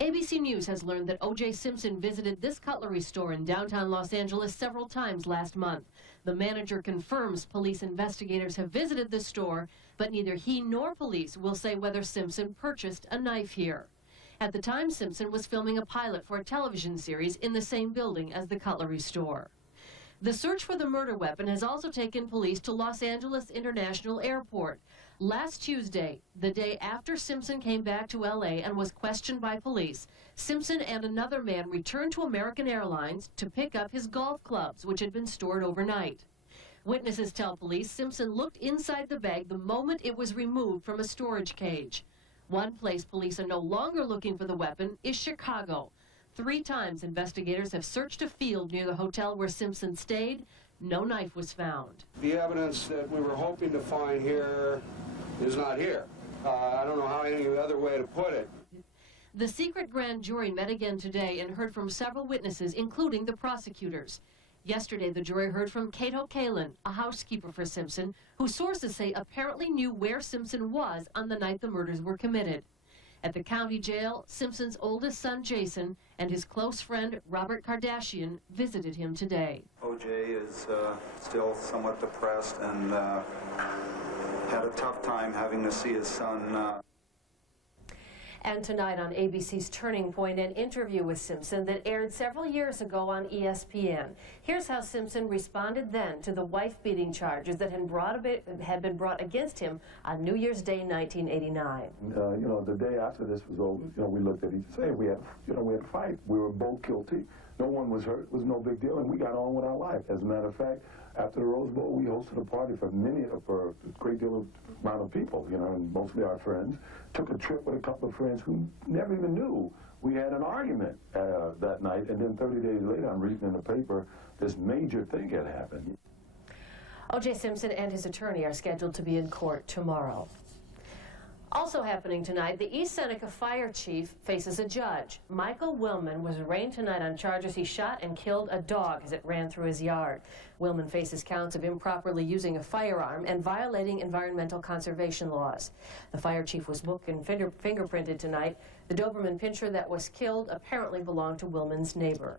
ABC News has learned that O.J. Simpson visited this cutlery store in downtown Los Angeles several times last month. The manager confirms police investigators have visited the store, but neither he nor police will say whether Simpson purchased a knife here. At the time, Simpson was filming a pilot for a television series in the same building as the cutlery store. The search for the murder weapon has also taken police to Los Angeles International Airport. Last Tuesday, the day after Simpson came back to L.A. and was questioned by police, Simpson and another man returned to American Airlines to pick up his golf clubs, which had been stored overnight. Witnesses tell police Simpson looked inside the bag the moment it was removed from a storage cage. One place police are no longer looking for the weapon is Chicago. 3 times investigators have searched a field near the hotel where Simpson stayed. No knife was found. The evidence that we were hoping to find here is not here. I don't know how any other way to put it. The secret grand jury met again today and heard from several witnesses, including the prosecutors. Yesterday, the jury heard from Cato Kalin, a housekeeper for Simpson, who sources say apparently knew where Simpson was on the night the murders were committed. At the county jail, Simpson's oldest son, Jason, and his close friend, Robert Kardashian, visited him today. O.J. is still somewhat depressed and had a tough time having to see his son. And tonight on ABC's Turning Point, an interview with Simpson that aired several years ago on ESPN. Here's how Simpson responded then to the wife-beating charges that had been brought against him on New Year's Day, 1989. You know, the day after this was over, you know, we looked at each other and we had a fight. We were both guilty. No one was hurt. It was no big deal, and we got on with our life. As a matter of fact, after the Rose Bowl, we hosted a party for a great deal amount of people, you know, and mostly our friends. Took a trip with a couple of friends who never even knew we had an argument that night, and then 30 days later, I'm reading in the paper, this major thing had happened. O.J. Simpson and his attorney are scheduled to be in court tomorrow. Also happening tonight, the East Seneca fire chief faces a judge. Michael Willman was arraigned tonight on charges he shot and killed a dog as it ran through his yard. Willman faces counts of improperly using a firearm and violating environmental conservation laws. The fire chief was booked and fingerprinted tonight. The Doberman pinscher that was killed apparently belonged to Willman's neighbor.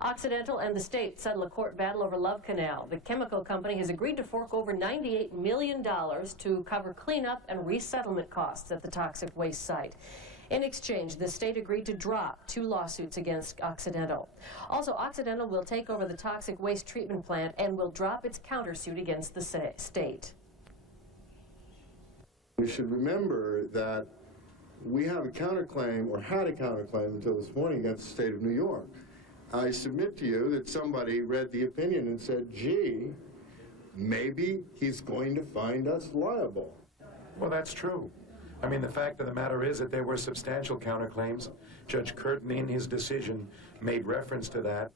Occidental and the state settle a court battle over Love Canal. The chemical company has agreed to fork over $98 million to cover cleanup and resettlement costs at the toxic waste site. In exchange, the state agreed to drop 2 lawsuits against Occidental. Also, Occidental will take over the toxic waste treatment plant and will drop its countersuit against the state. We should remember that we have a counterclaim, or had a counterclaim until this morning, against the state of New York. I submit to you that somebody read the opinion and said, gee, maybe he's going to find us liable. Well, that's true. I mean, the fact of the matter is that there were substantial counterclaims. Judge Curtin, in his decision, made reference to that.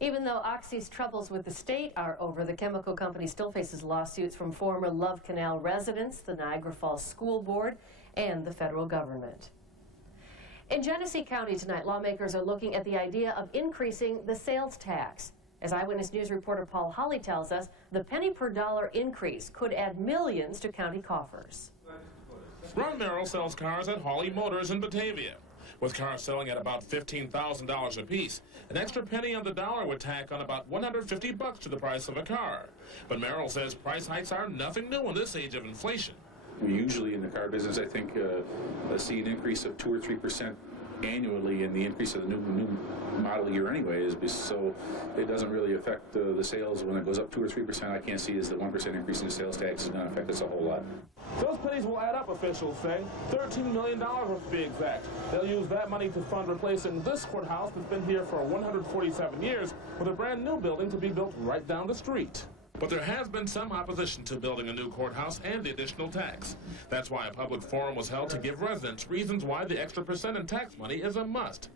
Even though Oxy's troubles with the state are over, the chemical company still faces lawsuits from former Love Canal residents, the Niagara Falls School Board, and the federal government. In Genesee County tonight, lawmakers are looking at the idea of increasing the sales tax. As Eyewitness News reporter Paul Holly tells us, the penny per dollar increase could add millions to county coffers. Ron Merrill sells cars at Hawley Motors in Batavia. With cars selling at about $15,000 apiece, an extra penny on the dollar would tack on about $150 to the price of a car. But Merrill says price hikes are nothing new in this age of inflation. We usually in the car business, I think, see an increase of 2 or 3% annually in the increase of the new model year anyways, so it doesn't really affect the sales. When it goes up 2 or 3%, I can't see as the 1% increase in the sales tax is going to affect us a whole lot. Those pennies will add up, officials say. $13 million to be exact. They'll use that money to fund replacing this courthouse that's been here for 147 years with a brand new building to be built right down the street. But there has been some opposition to building a new courthouse and the additional tax. That's why a public forum was held to give residents reasons why the extra percent in tax money is a must.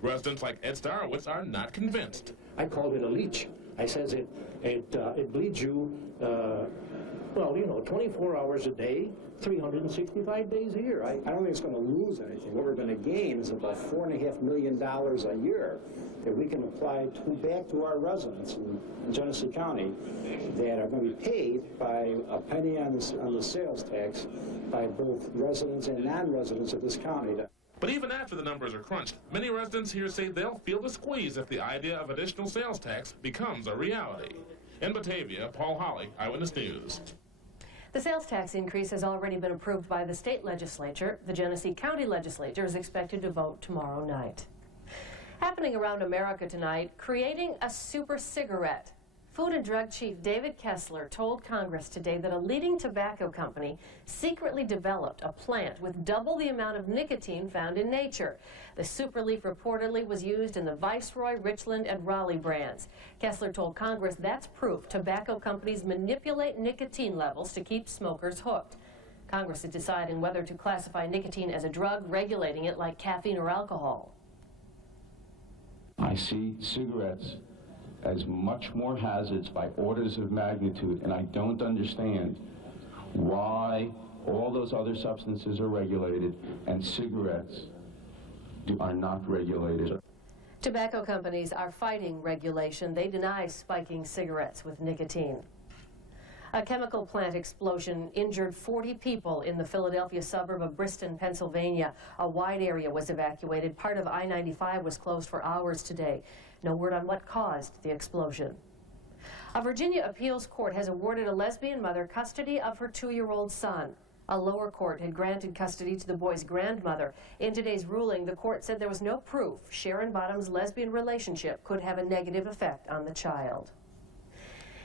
Residents like Ed Starowitz are not convinced. I called it a leech. I says it bleeds you, well, you know, 24 hours a day, 365 days a year. I don't think it's going to lose anything. What we're going to gain is about $4.5 million a year that we can apply back to our residents in Genesee County that are going to be paid by a penny on the sales tax by both residents and non-residents of this county. But even after the numbers are crunched, many residents here say they'll feel the squeeze if the idea of additional sales tax becomes a reality. In Batavia, Paul Holly, Eyewitness News. The sales tax increase has already been approved by the state legislature. The Genesee County legislature is expected to vote tomorrow night. Happening around America tonight, creating a super cigarette. Food and Drug Chief David Kessler told Congress today that a leading tobacco company secretly developed a plant with double the amount of nicotine found in nature. The super leaf reportedly was used in the Viceroy, Richland, and Raleigh brands. Kessler told Congress that's proof tobacco companies manipulate nicotine levels to keep smokers hooked. Congress is deciding whether to classify nicotine as a drug, regulating it like caffeine or alcohol. I see cigarettes as much more hazards by orders of magnitude, and I don't understand why all those other substances are regulated and cigarettes are not regulated. Tobacco companies are fighting regulation. They deny spiking cigarettes with nicotine. A chemical plant explosion injured 40 people in the Philadelphia suburb of Briston, Pennsylvania. A wide area was evacuated. Part of I-95 was closed for hours today. No word on what caused the explosion. A Virginia appeals court has awarded a lesbian mother custody of her 2-year-old son. A lower court had granted custody to the boy's grandmother. In today's ruling, the court said there was no proof Sharon Bottom's lesbian relationship could have a negative effect on the child.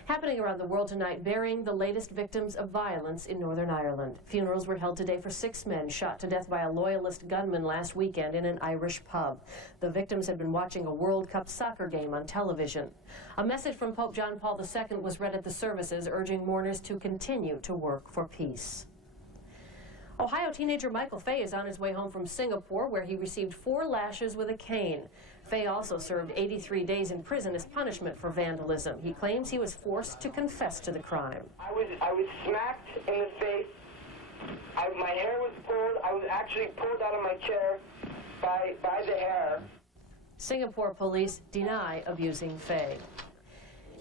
Happening around the world tonight, burying the latest victims of violence in Northern Ireland. Funerals were held today for 6 men shot to death by a loyalist gunman last weekend in an Irish pub. The victims had been watching a World Cup soccer game on television. A message from Pope John Paul II was read at the services, urging mourners to continue to work for peace. Ohio teenager Michael Fay is on his way home from Singapore, where he received 4 lashes with a cane. Fay also served 83 days in prison as punishment for vandalism. He claims he was forced to confess to the crime. I was smacked in the face. My hair was pulled. I was actually pulled out of my chair by the hair. Singapore police deny abusing Fay.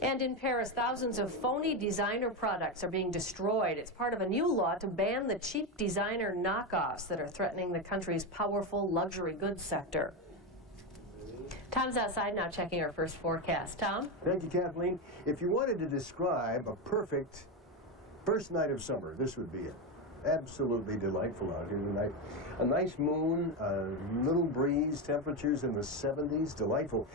And in Paris, thousands of phony designer products are being destroyed. It's part of a new law to ban the cheap designer knockoffs that are threatening the country's powerful luxury goods sector. Tom's outside now checking our first forecast. Tom? Thank you, Kathleen. If you wanted to describe a perfect first night of summer, this would be it. Absolutely delightful out here tonight. A nice moon, a little breeze, temperatures in the 70s, delightful.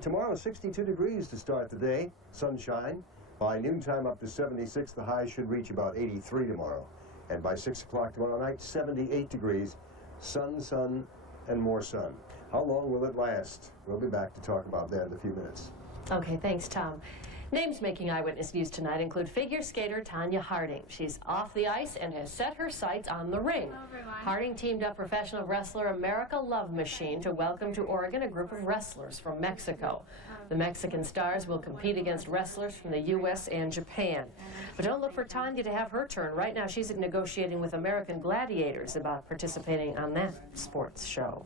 Tomorrow, 62 degrees to start the day, sunshine. By noontime up to 76, the high should reach about 83 tomorrow. And by 6 o'clock tomorrow night, 78 degrees, sun, and more sun. How long will it last? We'll be back to talk about that in a few minutes. Okay, thanks, Tom. Names making Eyewitness News tonight include figure skater Tanya Harding. She's off the ice and has set her sights on the ring. Harding teamed up professional wrestler America Love Machine to welcome to Oregon a group of wrestlers from Mexico. The Mexican stars will compete against wrestlers from the U.S. and Japan. But don't look for Tanya to have her turn. Right now she's negotiating with American Gladiators about participating on that sports show.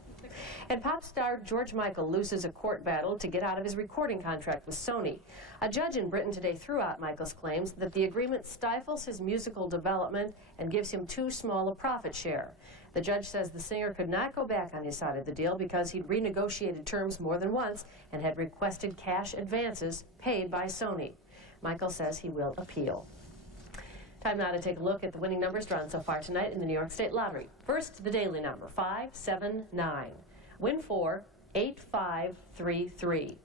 And pop star George Michael loses a court battle to get out of his recording contract with Sony. A judge in Britain today threw out Michael's claims that the agreement stifles his musical development and gives him too small a profit share. The judge says the singer could not go back on his side of the deal because he'd renegotiated terms more than once and had requested cash advances paid by Sony. Michael says he will appeal. Time now to take a look at the winning numbers drawn so far tonight in the New York State Lottery. First, the daily number, 579. Win 4, 8533.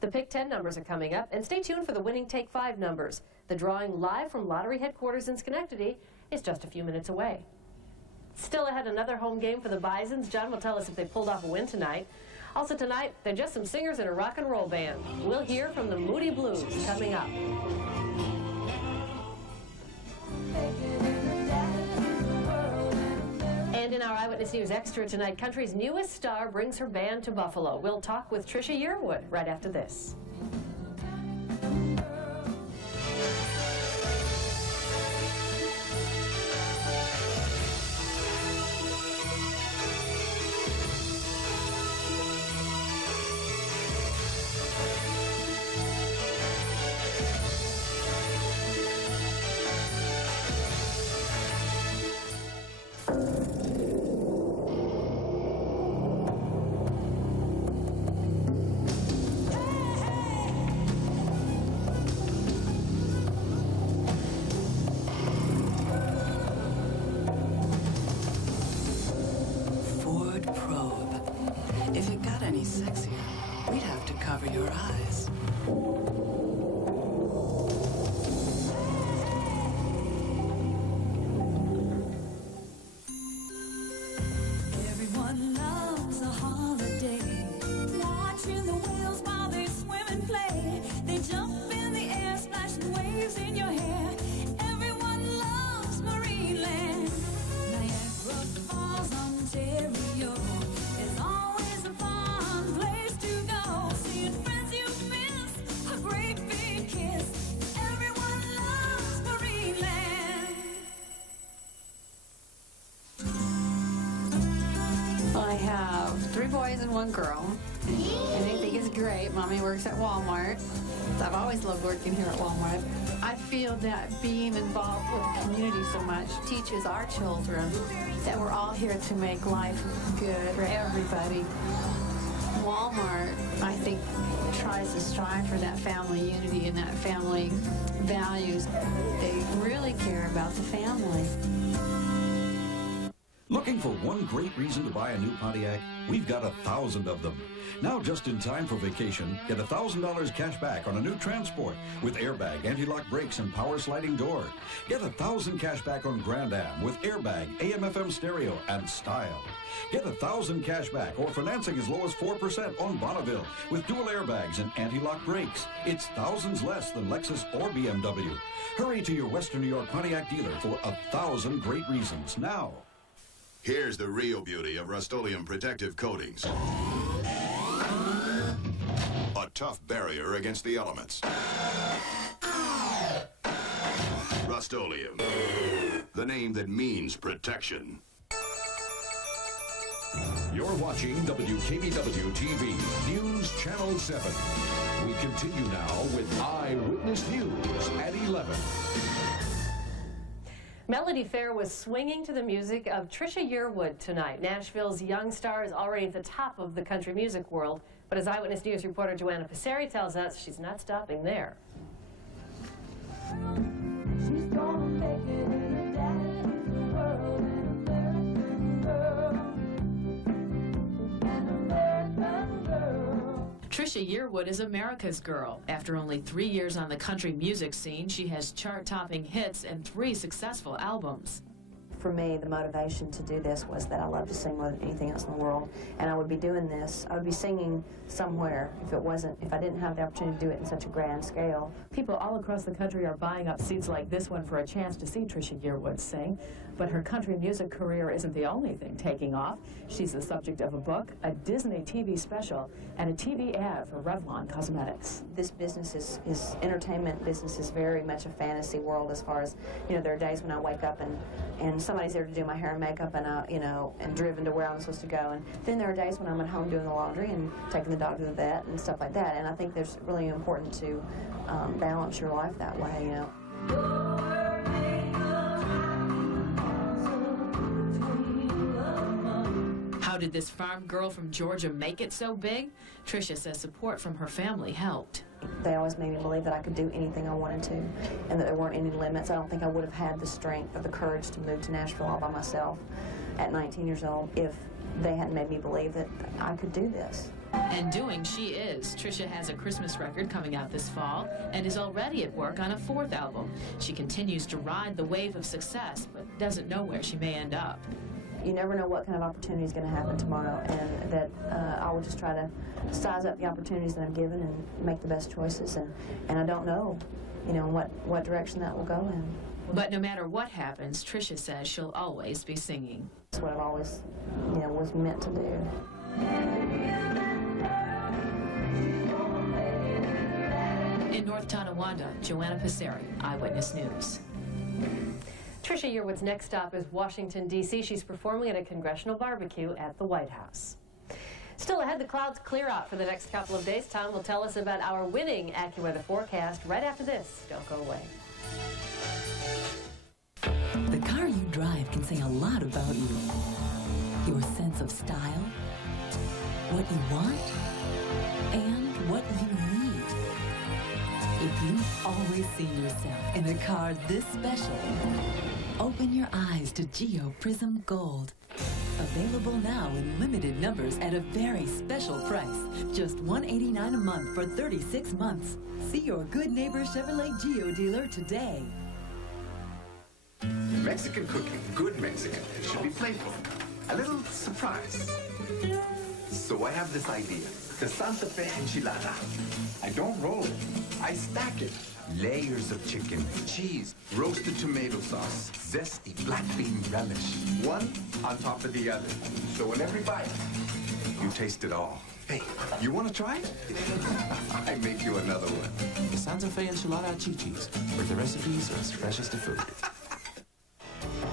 The Pick 10 numbers are coming up, and stay tuned for the winning Take 5 numbers. The drawing live from Lottery headquarters in Schenectady is just a few minutes away. Still ahead, another home game for the Bisons. John will tell us if they pulled off a win tonight. Also tonight, they're just some singers and a rock and roll band. We'll hear from the Moody Blues coming up. And in our Eyewitness News Extra tonight, country's newest star brings her band to Buffalo. We'll talk with Trisha Yearwood right after this. sexier, we'd have to cover your eyes. Everyone loves a holiday, watching the whales while they swim and play. They jump in the air, splashing waves in your hair. Everyone loves Marineland. Niagara Falls, Ontario is always a fun place to go. Seeing friends you miss, a great big kiss. Everyone loves Marineland. I have 3 boys and 1 girl. And I think it's great. Mommy works at Walmart. So I've always loved working here at Walmart. I feel that being involved with the community so much teaches our children that we're all here to make life good for everybody. Walmart, I think, tries to strive for that family unity and that family values. They really care about the family. Looking for one great reason to buy a new Pontiac? We've got 1,000 of them. Now, just in time for vacation, get $1,000 cash back on a new Transport with airbag, anti-lock brakes, and power sliding door. Get $1,000 cash back on Grand Am with airbag, AM/FM stereo, and style. Get $1,000 cash back or financing as low as 4% on Bonneville with dual airbags and anti-lock brakes. It's thousands less than Lexus or BMW. Hurry to your Western New York Pontiac dealer for 1,000 great reasons now. Here's the real beauty of Rust-Oleum protective coatings. A tough barrier against the elements. Rust-Oleum, the name that means protection. You're watching WKBW TV, News Channel 7. We continue now with Eyewitness News at 11. Melody Fair was swinging to the music of Trisha Yearwood tonight. Nashville's young star is already at the top of the country music world, but as Eyewitness News reporter Joanna Passeri tells us, she's not stopping there. She's gonna make it in the daddy's world, an American girl, an American girl. Trisha Yearwood is America's girl. After only 3 years on the country music scene, she has chart-topping hits and 3 successful albums. For me, the motivation to do this was that I love to sing more than anything else in the world, and I would be doing this, I would be singing somewhere if I didn't have the opportunity to do it in such a grand scale. People all across the country are buying up seats like this one for a chance to see Trisha Yearwood sing, but her country music career isn't the only thing taking off. She's the subject of a book, a Disney TV special, and a TV ad for Revlon Cosmetics. This business is entertainment business is very much a fantasy world as far as, there are days when I wake up and somebody's there to do my hair and makeup and and driven to where I'm supposed to go. And then there are days when I'm at home doing the laundry and taking the dog to the vet and stuff like that. And I think there's really important to balance your life that way, How did this farm girl from Georgia make it so big? Trisha says support from her family helped. They always made me believe that I could do anything I wanted to and that there weren't any limits. I don't think I would have had the strength or the courage to move to Nashville all by myself at 19 years old if they hadn't made me believe that I could do this. And doing she is. Trisha has a Christmas record coming out this fall and is already at work on a 4th album. She continues to ride the wave of success, but doesn't know where she may end up. You never know what kind of opportunity is going to happen tomorrow, and that I will just try to size up the opportunities that I'm given and make the best choices, and I don't know, what direction that will go in. But no matter what happens, Trisha says she'll always be singing. That's what I've always, was meant to do. In North Tonawanda, Joanna Passeri, Eyewitness News. Trisha Yearwood's next stop is Washington, D.C. She's performing at a congressional barbecue at the White House. Still ahead, the clouds clear out for the next couple of days. Tom will tell us about our winning AccuWeather forecast right after this. Don't go away. The car you drive can say a lot about you. Your sense of style, what you want, and what you need. If you've always seen yourself in a car this special, open your eyes to Geo Prism Gold. A Available now in limited numbers at a very special price. Just $189 a month for 36 months. See your good neighbor Chevrolet Geo dealer today. Mexican cooking, good Mexican, should be playful. A little surprise. So I have this idea. The Santa Fe enchilada. I don't roll it. I stack it. Layers of chicken, cheese, roasted tomato sauce, zesty black bean relish. One on top of the other. So in every bite, you taste it all. Hey, you want to try it? I make you another one. The Santa Fe enchilada Chi-Chi's, where the recipes are as fresh as the food.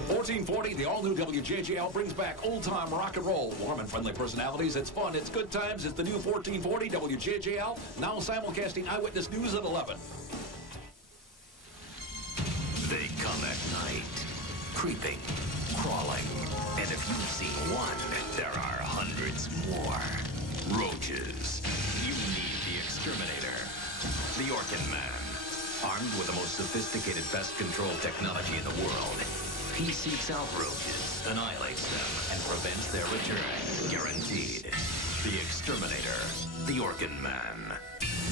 1440, the all-new WJJL brings back old-time rock and roll. Warm and friendly personalities, it's fun, it's good times. It's the new 1440 WJJL, now simulcasting Eyewitness News at 11. They come at night, creeping, crawling, and if you've seen one, there are hundreds more. Roaches. You need the exterminator, the Orkin Man. Armed with the most sophisticated pest control technology in the world, he seeks out roaches, annihilates them, and prevents their return. Guaranteed. The exterminator, the Orkin Man.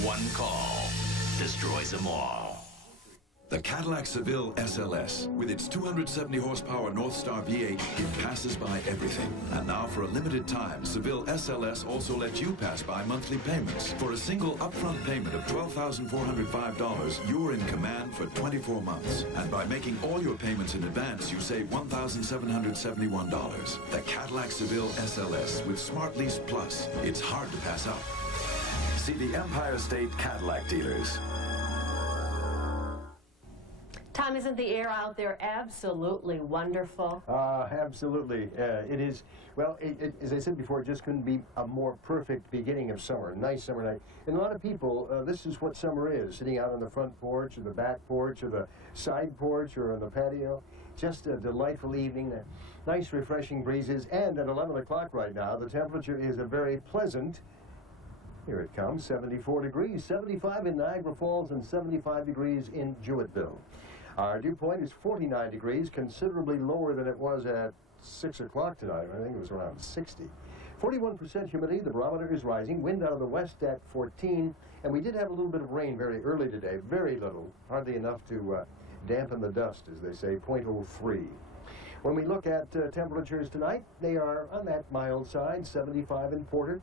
One call destroys them all. The Cadillac Seville SLS, with its 270 horsepower North Star V8, it passes by everything. And now for a limited time, Seville SLS also lets you pass by monthly payments. For a single upfront payment of $12,405, you're in command for 24 months. And by making all your payments in advance, you save $1,771. The Cadillac Seville SLS with Smart Lease Plus. It's hard to pass up. See the Empire State Cadillac dealers. Tom, isn't the air out there absolutely wonderful? Absolutely. It is. Well, as I said before, it just couldn't be a more perfect beginning of summer. Nice summer night. And a lot of people, this is what summer is, sitting out on the front porch or the back porch or the side porch or on the patio. Just a delightful evening, nice refreshing breezes. And at 11 o'clock right now, the temperature is a very pleasant, here it comes, 74 degrees, 75 in Niagara Falls and 75 degrees in Jewettville. Our dew point is 49 degrees, considerably lower than it was at 6 o'clock tonight. I think it was around 60. 41% humidity, the barometer is rising, wind out of the west at 14, and we did have a little bit of rain very early today, very little, hardly enough to dampen the dust, as they say, 0.03. When we look at temperatures tonight, they are on that mild side, 75 in Porter,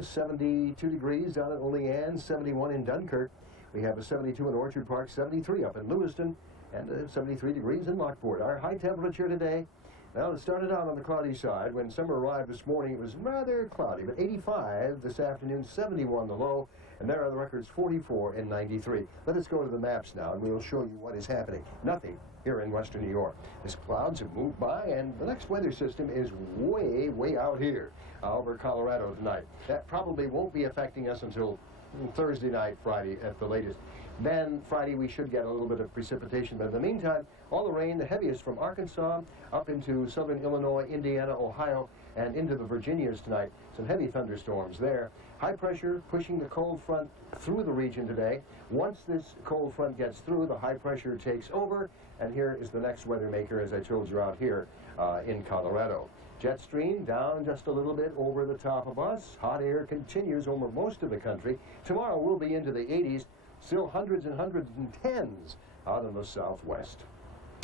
72 degrees down at Olean, 71 in Dunkirk. We have a 72 in Orchard Park, 73 up in Lewiston, and 73 degrees in Lockport. Our high temperature today, well, it started out on the cloudy side. When summer arrived this morning, it was rather cloudy, but 85 this afternoon, 71 the low, and there are the records 44 and 93. Let us go to the maps now, and we'll show you what is happening. Nothing here in western New York. As clouds have moved by, and the next weather system is way, way out here over Colorado tonight. That probably won't be affecting us until Thursday night, Friday at the latest. Then Friday we should get a little bit of precipitation, but in the meantime, all the rain, the heaviest from Arkansas up into southern Illinois, Indiana, Ohio, and into the Virginias tonight. Some heavy thunderstorms there. High pressure pushing the cold front through the region today. Once this cold front gets through, the high pressure takes over, and here is the next weather maker, as I told you, out here in Colorado. Jet stream down just a little bit over the top of us. Hot air continues over most of the country. Tomorrow we'll be into the 80s. Still hundreds and hundreds and tens out in the southwest.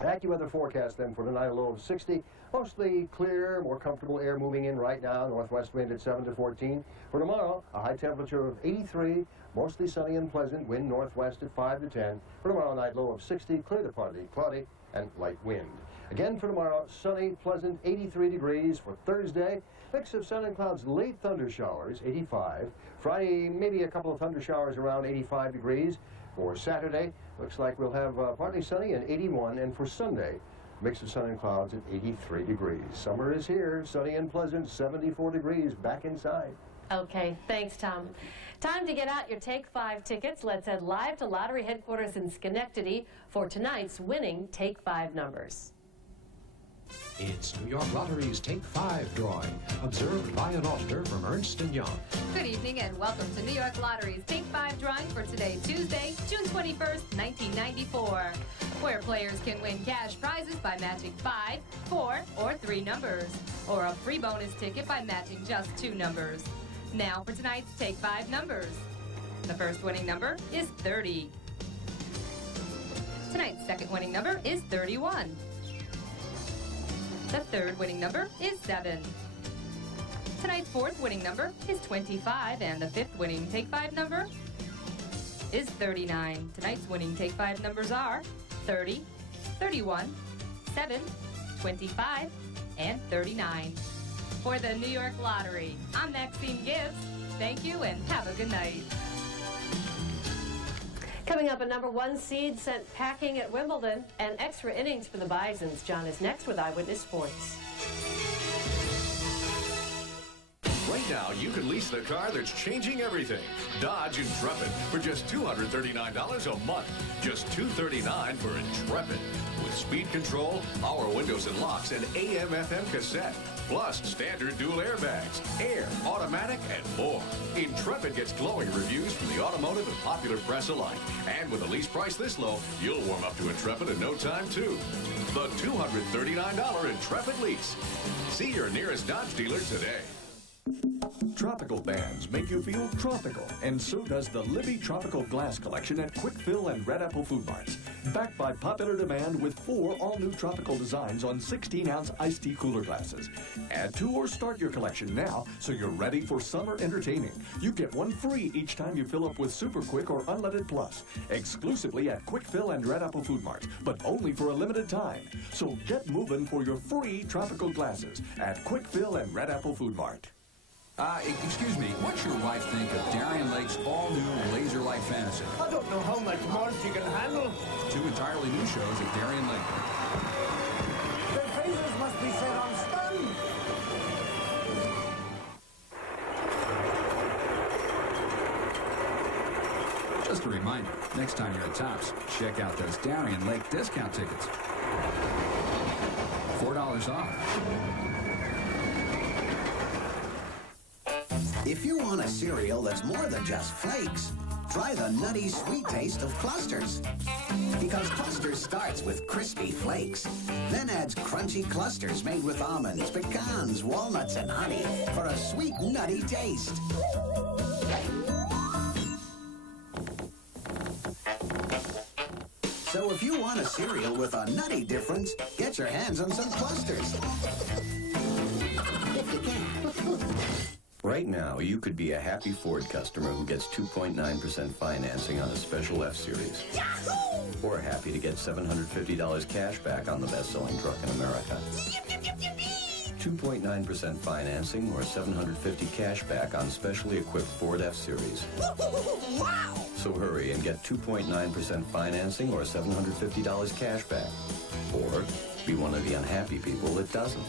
AccuWeather forecast then for tonight, a low of 60. Mostly clear, more comfortable air moving in right now. Northwest wind at 7 to 14. For tomorrow, a high temperature of 83. Mostly sunny and pleasant. Wind northwest at 5 to 10. For tomorrow night, low of 60. Clear to partly cloudy and light wind. Again for tomorrow, sunny, pleasant, 83 degrees. For Thursday, mix of sun and clouds, late thunder showers, 85. Friday, maybe a couple of thunder showers around 85 degrees. For Saturday, looks like we'll have partly sunny and 81. And for Sunday, mix of sun and clouds at 83 degrees. Summer is here, sunny and pleasant, 74 degrees, back inside. Okay, thanks, Tom. Time to get out your Take 5 tickets. Let's head live to Lottery headquarters in Schenectady for tonight's winning Take 5 numbers. It's New York Lottery's Take 5 drawing, observed by an auditor from Ernst & Young. Good evening and welcome to New York Lottery's Take 5 drawing for today, Tuesday, June 21st, 1994, where players can win cash prizes by matching 5, 4, or 3 numbers, or a free bonus ticket by matching just 2 numbers. Now for tonight's Take 5 numbers. The first winning number is 30. Tonight's second winning number is 31. The third winning number is 7. Tonight's fourth winning number is 25, and the fifth winning Take 5 number is 39. Tonight's winning Take 5 numbers are 30, 31, 7, 25, and 39. For the New York Lottery, I'm Maxine Gibbs. Thank you and have a good night. Coming up, a #1 seed sent packing at Wimbledon and extra innings for the Bisons. John is next with Eyewitness Sports. Right now, you can lease the car that's changing everything. Dodge Intrepid for just $239 a month. Just $239 for Intrepid. With speed control, power windows and locks, and AM/FM cassette. Plus standard dual airbags, air, automatic, and more. Intrepid gets glowing reviews from the automotive and popular press alike. And with a lease price this low, you'll warm up to Intrepid in no time, too. The $239 Intrepid lease. See your nearest Dodge dealer today. Tropical bands make you feel tropical, and so does the Libby Tropical Glass Collection at Quick Fill and Red Apple Food Marts. Backed by popular demand with 4 all-new tropical designs on 16-ounce iced tea cooler glasses. Add to or start your collection now so you're ready for summer entertaining. You get one free each time you fill up with Super Quick or Unleaded Plus. Exclusively at Quick Fill and Red Apple Food Marts, but only for a limited time. So get moving for your free tropical glasses at Quick Fill and Red Apple Food Mart. Excuse me, what's your wife think of Darien Lake's all-new Laser Light Fantasy? I don't know how much more she can handle. 2 entirely new shows at Darien Lake. Their faces must be set on stun. Just a reminder, next time you're at Tops, check out those Darien Lake discount tickets. $4 off. If you want a cereal that's more than just flakes, try the nutty sweet taste of Clusters. Because Clusters starts with crispy flakes, then adds crunchy clusters made with almonds, pecans, walnuts, and honey for a sweet, nutty taste. So if you want a cereal with a nutty difference, get your hands on some Clusters. If you can. Right now, you could be a happy Ford customer who gets 2.9% financing on a special F-Series. Yahoo! Or happy to get $750 cash back on the best-selling truck in America. 2.9% financing or $750 cash back on specially equipped Ford F-Series. Wow! So hurry and get 2.9% financing or $750 cash back. Or be one of the unhappy people that doesn't.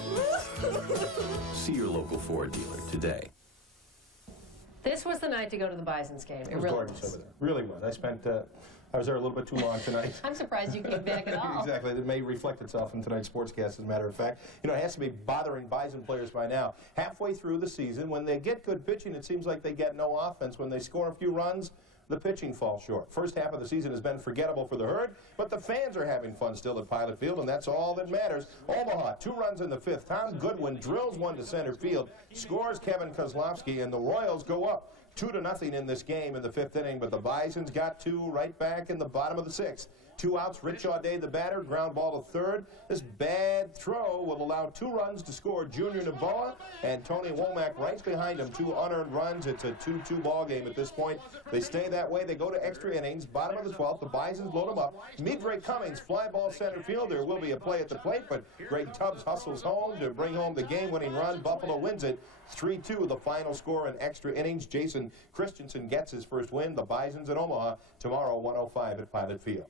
See your local Ford dealer today. This was the night to go to the Bison's game. It was really gorgeous over there. Really was. I was there a little bit too long tonight. I'm surprised you came back at all. Exactly. It may reflect itself in tonight's sportscast, as a matter of fact. You know, it has to be bothering Bison players by now. Halfway through the season, when they get good pitching, it seems like they get no offense. When they score a few runs, the pitching falls short. First half of the season has been forgettable for the Herd, but the fans are having fun still at Pilot Field, and that's all that matters. Omaha, 2 runs in the 5th. Tom Goodwin drills one to center field, scores Kevin Kozlowski, and the Royals go up 2-0 in this game in the 5th inning, but the Bisons got 2 right back in the bottom of the 6th. 2 outs, Rich Audet, the batter, ground ball to third. This bad throw will allow 2 runs to score Junior Naboa, and Tony Womack right behind him. 2 unearned runs. It's a 2-2 ball game at this point. They stay that way. They go to extra innings. Bottom of the 12th, the Bisons load them up. Midray Cummings, fly ball center field. There will be a play at the plate, but Greg Tubbs hustles home to bring home the game-winning run. Buffalo wins it 3-2, the final score in extra innings. Jason Christensen gets his first win. The Bisons at Omaha tomorrow, 1:05 at Pilot Field.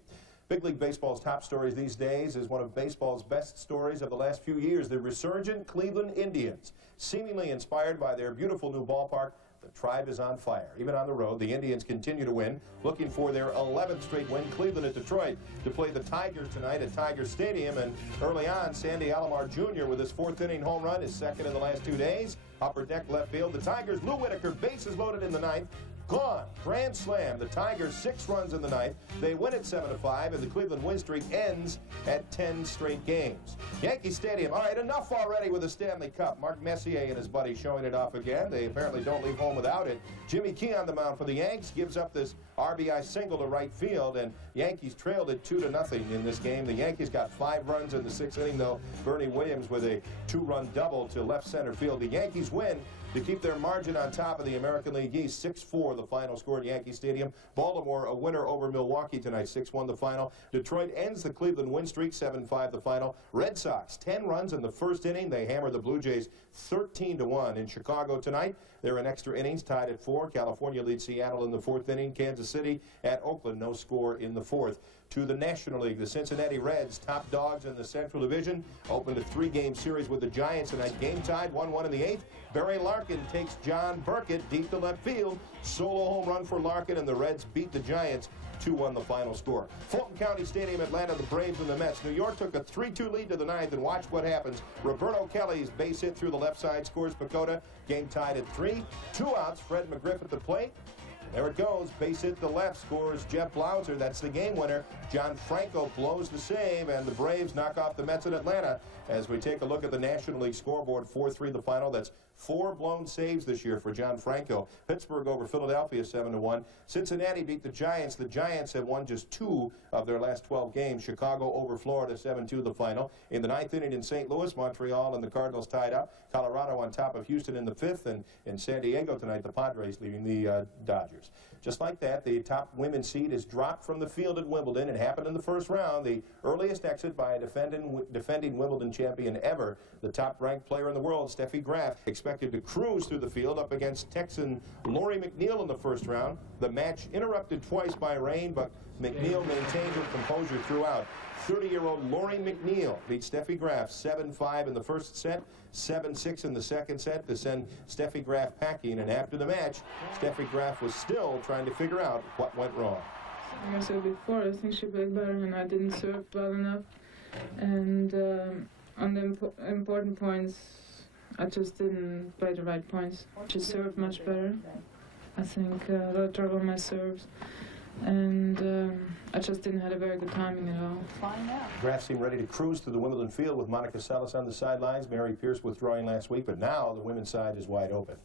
Big League Baseball's top stories these days is one of baseball's best stories of the last few years, the resurgent Cleveland Indians. Seemingly inspired by their beautiful new ballpark, The Tribe is on fire. Even on the road, the Indians continue to win, looking for their 11th straight win. Cleveland at Detroit to play the Tigers tonight at Tiger Stadium. And early on, Sandy Alomar Jr. with his 4th inning home run, his 2nd in the last 2 days. Upper deck left field. The Tigers, Lou Whitaker, bases loaded in the 9th. Gone. Grand slam. The Tigers 6 runs in the 9th. They win at 7-5, and the Cleveland win streak ends at 10 straight games. Yankee Stadium. All right, enough already with the Stanley Cup. Mark Messier and his buddy showing it off again. They apparently don't leave home without it. Jimmy Key on the mound for the Yanks gives up this RBI single to right field, and Yankees trailed it 2-0 in this game. The Yankees got 5 runs in the 6th inning, though. Bernie Williams with a 2-run double to left center field. The Yankees win to keep their margin on top of the American League East. 6-4 the final score at Yankee Stadium. Baltimore a winner over Milwaukee tonight. 6-1 the final. Detroit ends the Cleveland win streak. 7-5 the final. Red Sox 10 runs in the 1st inning. They hammer the Blue Jays 13-1 in Chicago tonight. They're in extra innings, tied at 4. California leads Seattle in the 4th inning. Kansas City at Oakland, no score in the 4th. To the National League, the Cincinnati Reds, top dogs in the Central Division, opened a 3-game series with the Giants tonight. Game tied, 1-1 in the 8th. Barry Larkin takes John Burkett deep to left field. Solo home run for Larkin, and the Reds beat the Giants 2-1 the final score. Fulton County Stadium, Atlanta, the Braves and the Mets. New York took a 3-2 lead to the 9th, and watch what happens. Roberto Kelly's base hit through the left side scores Pagoda. Game tied at 3. 2 outs, Fred McGriff at the plate. There it goes. Base hit the left, scores Jeff Blauser. That's the game winner. John Franco blows the save, and the Braves knock off the Mets in Atlanta. As we take a look at the National League scoreboard, 4-3 the final. That's 4 blown saves this year for John Franco. Pittsburgh over Philadelphia 7-1. Cincinnati beat the Giants. The Giants have won just 2 of their last 12 games. Chicago over Florida 7-2 the final. In the 9th inning in St. Louis, Montreal and the Cardinals tied up. Colorado on top of Houston in the 5th, and in San Diego tonight, the Padres leading the Dodgers. Just like that, the top women's seed is dropped from the field at Wimbledon. It happened in the 1st round. The earliest exit by a defending Wimbledon champion ever. The top-ranked player in the world, Steffi Graf, expected to cruise through the field up against Texan Lori McNeil in the 1st round. The match interrupted twice by rain, but McNeil maintained her composure throughout. 30-year-old Lori McNeil beat Steffi Graf 7-5 in the 1st set, 7-6 in the 2nd set to send Steffi Graf packing. And after the match, Steffi Graf was still trying to figure out what went wrong. Like I said before, I think she played better, and I didn't serve well enough. And on the important points, I just didn't play the right points. She served much better. I think a lot of trouble on my serves. And I just didn't have a very good timing at all. Graf seemed ready to cruise through the Wimbledon field with Monica Seles on the sidelines. Mary Pierce withdrawing last week, but now the women's side is wide open.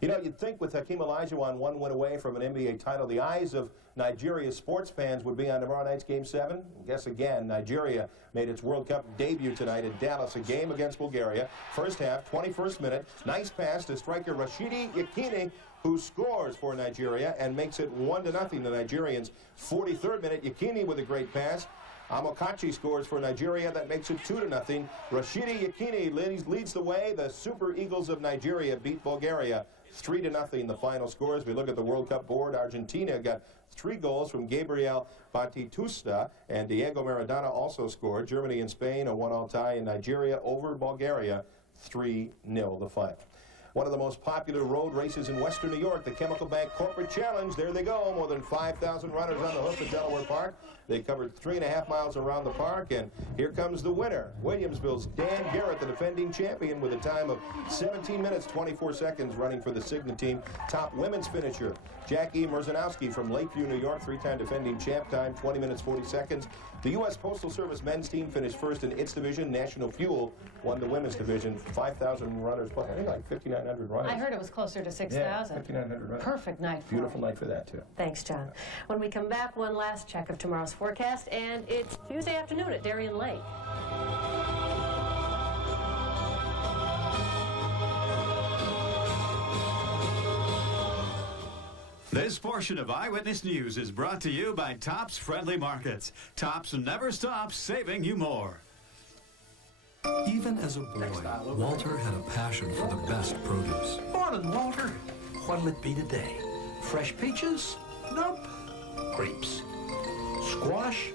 You know, you'd think with Hakeem Olajuwon 1 win away from an NBA title, the eyes of Nigeria's sports fans would be on tomorrow night's Game 7. Guess again, Nigeria made its World Cup debut tonight in Dallas, a game against Bulgaria. 1st half, 21st minute, nice pass to striker Rashidi Yekini, who scores for Nigeria and makes it 1-0 the Nigerians. 43rd minute, Yekini with a great pass. Amokachi scores for Nigeria. That makes it 2-0. Rashidi Yekini leads the way. The Super Eagles of Nigeria beat Bulgaria 3-0 the final score. As we look at the World Cup board, Argentina got 3 goals from Gabriel Batistuta, and Diego Maradona also scored. Germany and Spain a 1-1 tie, and Nigeria over Bulgaria 3-0 the final. One of the most popular road races in Western New York, the Chemical Bank Corporate Challenge. There they go, more than 5,000 runners on the hoof at Delaware Park. They covered 3.5 miles around the park, and here comes the winner. Williamsville's Dan Garrett, the defending champion, with a time of 17 minutes, 24 seconds running for the Cigna team. Top women's finisher, Jackie Merzanowski from Lakeview, New York, 3-time defending champ, time 20 minutes, 40 seconds. The U.S. Postal Service men's team finished 1st in its division. National Fuel won the women's division. 5,000 runners plus, I think like 5,900 runners. I heard it was closer to 6,000. Yeah, 5,900 runners. Perfect night for Beautiful night for that, too. Thanks, John. When we come back, one last check of tomorrow's forecast, and it's Tuesday afternoon at Darien Lake. This portion of Eyewitness News is brought to you by Tops Friendly Markets. Tops never stops saving you more. Even as a boy, Walter had a passion for the best produce. Morning, Walter. What'll it be today? Fresh peaches? Nope. Grapes. Squash?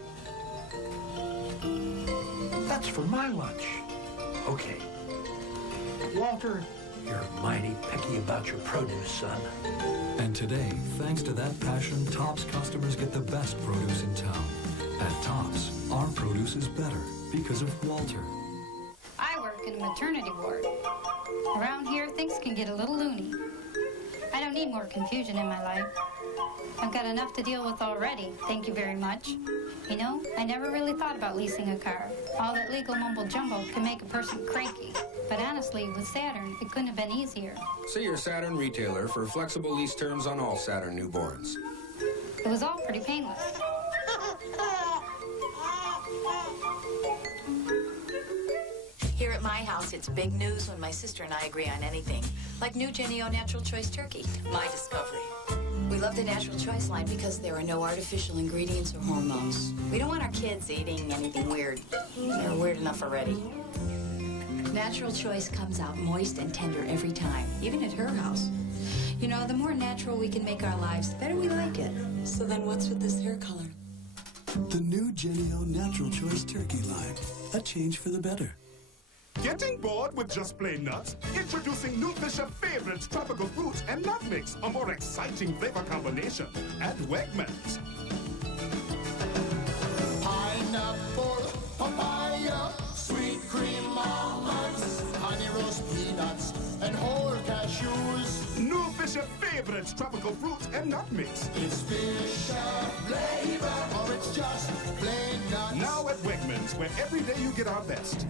That's for my lunch. Okay. Walter, You're mighty picky about your produce, son. And today, thanks to that passion, Tops customers get the best produce in town. At Tops, our produce is better because of Walter. I work in a maternity ward. Around here, things can get a little loony. I don't need more confusion in my life. I've got enough to deal with already, thank you very much. You know, I never really thought about leasing a car. All that legal mumbo-jumbo can make a person cranky. But honestly, with Saturn, it couldn't have been easier. See your Saturn retailer for flexible lease terms on all Saturn newborns. It was all pretty painless. Here at my house, it's big news when my sister and I agree on anything, like new Genio Natural Choice Turkey, my discovery. We love the Natural Choice line because there are no artificial ingredients or hormones. We don't want our kids eating anything weird. They're weird enough already. Natural Choice comes out moist and tender every time, even at her house. You know, the more natural we can make our lives, the better we like it. So then what's with this hair color? The new Genio Natural Choice Turkey line. A change for the better. Getting bored with just plain nuts? Introducing new Bishop Favorites Tropical Fruit and Nut Mix, a more exciting flavor combination at Wegmans. Pineapple, papaya, sweet cream almonds, honey roast peanuts, and whole cashews. New Bishop Favorites Tropical Fruit and Nut Mix. It's Bishop flavor, or it's just plain nuts. Now at Wegmans, where every day you get our best.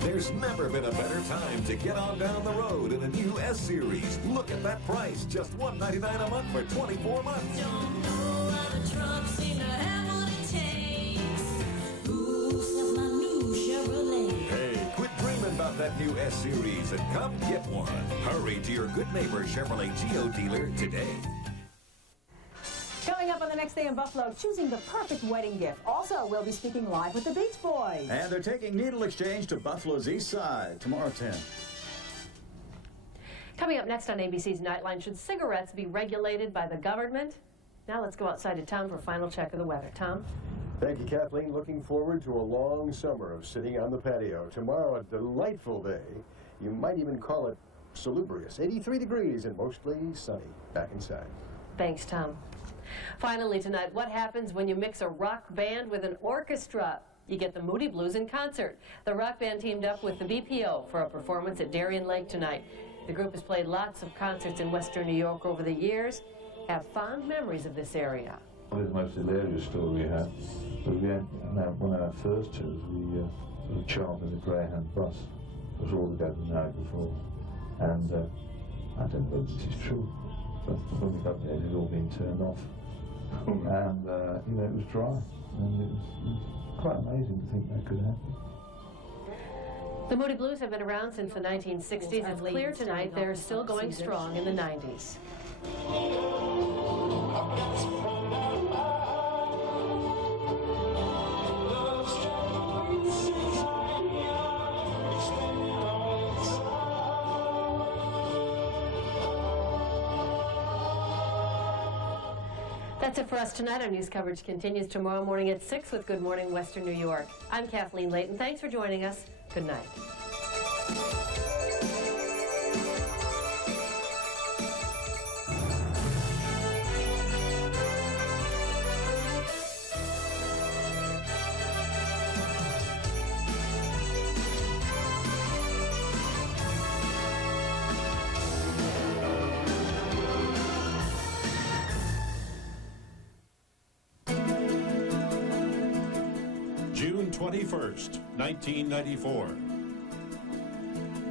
There's never been a better time to get on down the road in a new S-Series. Look at that price, just $199 a month for 24 months. Don't know other trucks seem to have what it takes. Ooh, snap my new Chevrolet. Hey, quit dreaming about that new S-Series and come get one. Hurry to your good neighbor Chevrolet Geo dealer today. Coming up on the next day in Buffalo, choosing the perfect wedding gift. Also, we'll be speaking live with the Beach Boys. And they're taking needle exchange to Buffalo's East Side tomorrow at 10. Coming up next on ABC's Nightline, should cigarettes be regulated by the government? Now let's go outside of town for a final check of the weather. Tom? Thank you, Kathleen. Looking forward to a long summer of sitting on the patio. Tomorrow, a delightful day. You might even call it salubrious. 83 degrees and mostly sunny. Back inside. Thanks, Tom. Finally tonight, what happens when you mix a rock band with an orchestra? You get the Moody Blues in concert. The rock band teamed up with the BPO for a performance at Darien Lake tonight. The group has played lots of concerts in Western New York over the years. Have fond memories of this area. Probably the most hilarious story we had was we had one of our first tours, we sort of chartered a Greyhound bus. It was all together the night before. And I don't know if this is true, but when we got there, it had all been turned off. And, you know, it was dry. And it was quite amazing to think that could happen. The Moody Blues have been around since the 1960s. It's clear tonight they're still going strong in the 90s. That's it for us tonight. Our news coverage continues tomorrow morning at 6 with Good Morning Western New York. I'm Kathleen Layton. Thanks for joining us. Good night. June 21st, 1994.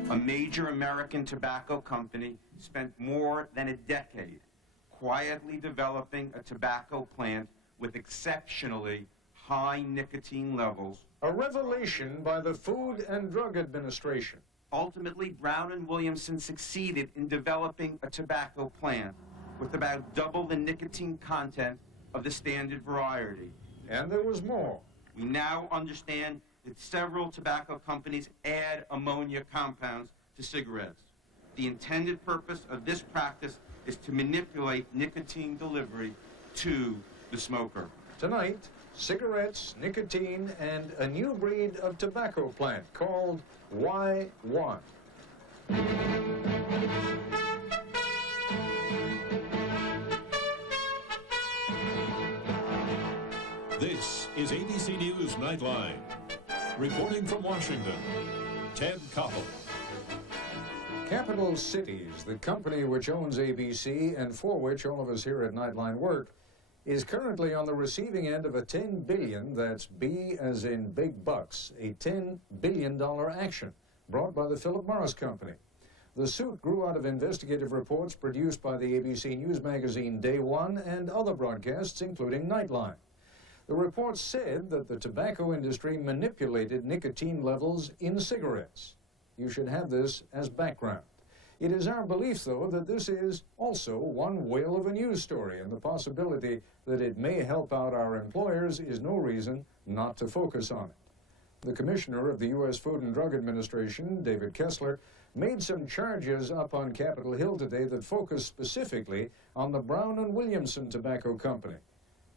A major American tobacco company spent more than a decade quietly developing a tobacco plant with exceptionally high nicotine levels. A revelation by the Food and Drug Administration. Ultimately, Brown and Williamson succeeded in developing a tobacco plant with about double the nicotine content of the standard variety. And there was more. We now understand that several tobacco companies add ammonia compounds to cigarettes. The intended purpose of this practice is to manipulate nicotine delivery to the smoker. Tonight, cigarettes, nicotine, and a new breed of tobacco plant called Y1. This is ABC News Nightline. Reporting from Washington, Ted Koppel. Capital Cities, the company which owns ABC and for which all of us here at Nightline work, is currently on the receiving end of a $10 billion, that's B as in big bucks, a $10 billion action brought by the Philip Morris Company. The suit grew out of investigative reports produced by the ABC News magazine Day One and other broadcasts, including Nightline. The reports said that the tobacco industry manipulated nicotine levels in cigarettes. You should have this as background. It is our belief, though, that this is also one whale of a news story, and the possibility that it may help out our employers is no reason not to focus on it. The Commissioner of the U.S. Food and Drug Administration, David Kessler, made some charges up on Capitol Hill today that focus specifically on the Brown and Williamson Tobacco Company.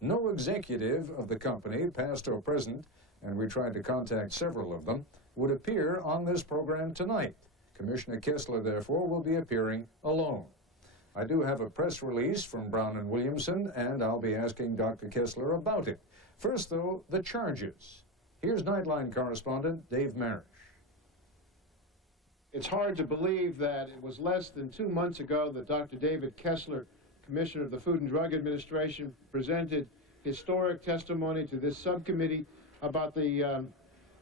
No executive of the company, past or present, and we tried to contact several of them, would appear on this program tonight. Commissioner Kessler, therefore, will be appearing alone. I do have a press release from Brown and Williamson, and I'll be asking Dr. Kessler about it. First, though, the charges. Here's Nightline correspondent Dave Marish. It's hard to believe that it was less than 2 months ago that Dr. David Kessler, Commissioner of the Food and Drug Administration, presented historic testimony to this subcommittee about the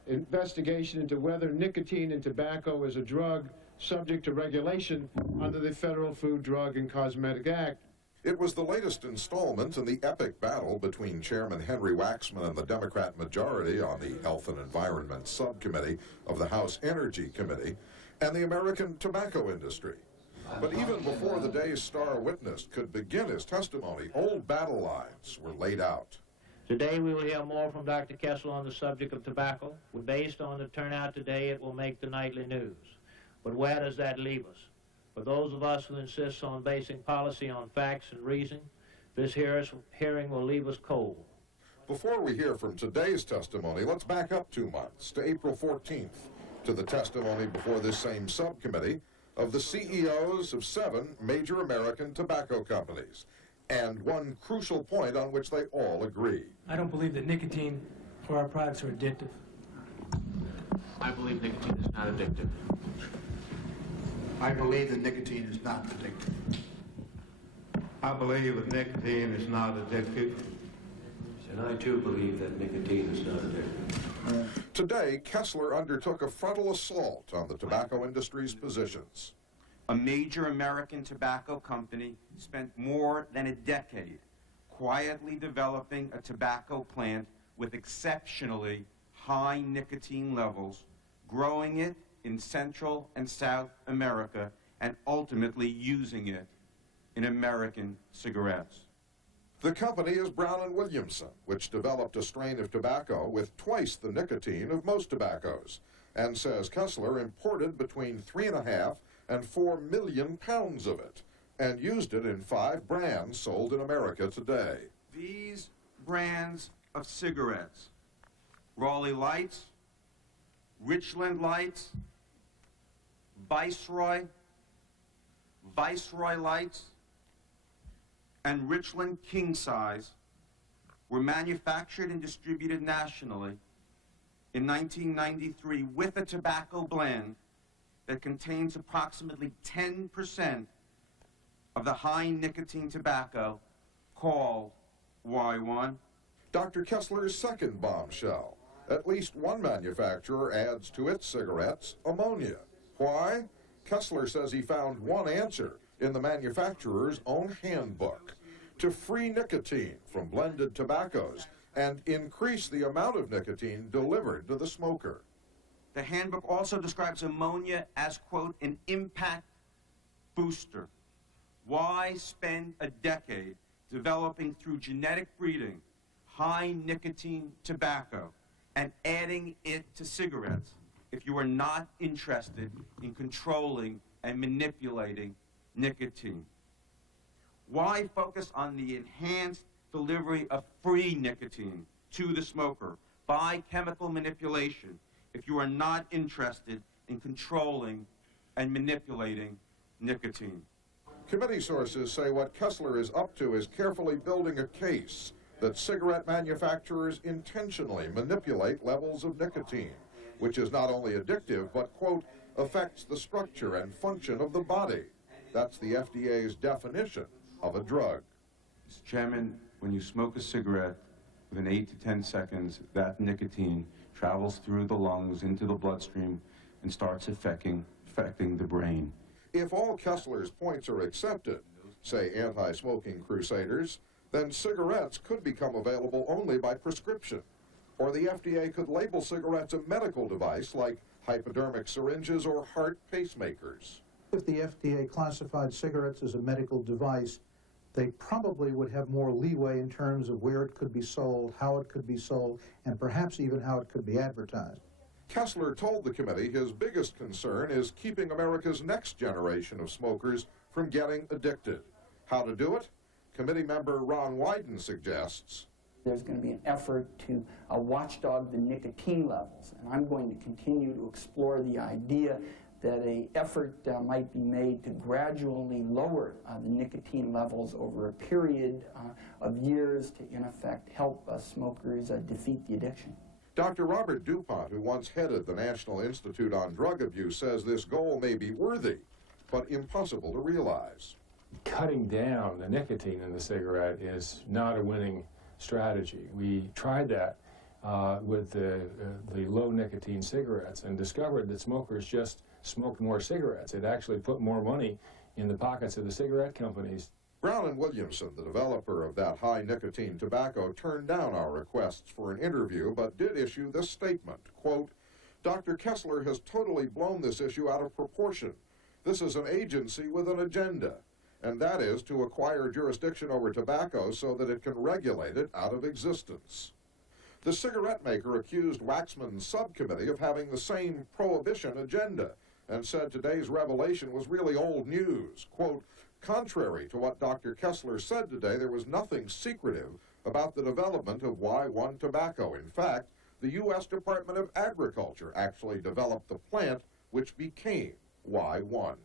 investigation into whether nicotine in tobacco is a drug subject to regulation under the Federal Food, Drug, and Cosmetic Act. It was the latest installment in the epic battle between Chairman Henry Waxman and the Democrat majority on the Health and Environment Subcommittee of the House Energy Committee and the American tobacco industry. But even before the day's star witness could begin his testimony, old battle lines were laid out. Today we will hear more from Dr. Kessler on the subject of tobacco. Based on the turnout today, it will make the nightly news. But where does that leave us? For those of us who insist on basing policy on facts and reason, this hearing will leave us cold. Before we hear from today's testimony, let's back up 2 months to April 14th, to the testimony before this same subcommittee of the CEOs of 7 major American tobacco companies, and one crucial point on which they all agree. I don't believe that nicotine or our products are addictive. I believe nicotine is not addictive. I believe that nicotine is not addictive. I believe that nicotine is not addictive. And I too believe that nicotine is not addictive. Today, Kessler undertook a frontal assault on the tobacco industry's positions. A major American tobacco company spent more than a decade quietly developing a tobacco plant with exceptionally high nicotine levels, growing it in Central and South America, and ultimately using it in American cigarettes. The company is Brown and Williamson, which developed a strain of tobacco with twice the nicotine of most tobaccos, and says Kessler imported between 3.5 and 4 million pounds of it, and used it in 5 brands sold in America today. These brands of cigarettes, Raleigh Lights, Richland Lights, Viceroy Lights, and Richland King Size, were manufactured and distributed nationally in 1993 with a tobacco blend that contains approximately 10% of the high nicotine tobacco called Y1. Dr. Kessler's second bombshell. At least one manufacturer adds to its cigarettes ammonia. Why? Kessler says he found one answer in the manufacturer's own handbook: to free nicotine from blended tobaccos and increase the amount of nicotine delivered to the smoker. The handbook also describes ammonia as, quote, an impact booster. Why spend a decade developing through genetic breeding high nicotine tobacco and adding it to cigarettes if you are not interested in controlling and manipulating nicotine? Why focus on the enhanced delivery of free nicotine to the smoker by chemical manipulation if you are not interested in controlling and manipulating nicotine. Committee sources say what Kessler is up to is carefully building a case that cigarette manufacturers intentionally manipulate levels of nicotine, which is not only addictive, but, quote, affects the structure and function of the body. That's the FDA's definition of a drug. Mr. Chairman, when you smoke a cigarette, within 8 to 10 seconds, that nicotine travels through the lungs into the bloodstream and starts affecting the brain. If all Kessler's points are accepted, say anti-smoking crusaders, then cigarettes could become available only by prescription. Or the FDA could label cigarettes a medical device like hypodermic syringes or heart pacemakers. If the FDA classified cigarettes as a medical device, they probably would have more leeway in terms of where it could be sold, how it could be sold, and perhaps even how it could be advertised. Kessler told the committee his biggest concern is keeping America's next generation of smokers from getting addicted. How to do it? Committee member Ron Wyden suggests. There's going to be an effort to watchdog the nicotine levels, and I'm going to continue to explore the idea that an effort might be made to gradually lower the nicotine levels over a period of years to, in effect, help smokers defeat the addiction. Dr. Robert DuPont, who once headed the National Institute on Drug Abuse, says this goal may be worthy, but impossible to realize. Cutting down the nicotine in the cigarette is not a winning strategy. We tried that with the low nicotine cigarettes and discovered that smokers just smoked more cigarettes. It actually put more money in the pockets of the cigarette companies. Brown and Williamson, the developer of that high nicotine tobacco, turned down our requests for an interview, but did issue this statement, quote, Dr. Kessler has totally blown this issue out of proportion. This is an agency with an agenda, and that is to acquire jurisdiction over tobacco so that it can regulate it out of existence. The cigarette maker accused Waxman's subcommittee of having the same prohibition agenda and said today's revelation was really old news. Quote, contrary to what Dr. Kessler said today, there was nothing secretive about the development of Y1 tobacco. In fact, the U.S. Department of Agriculture actually developed the plant which became Y1.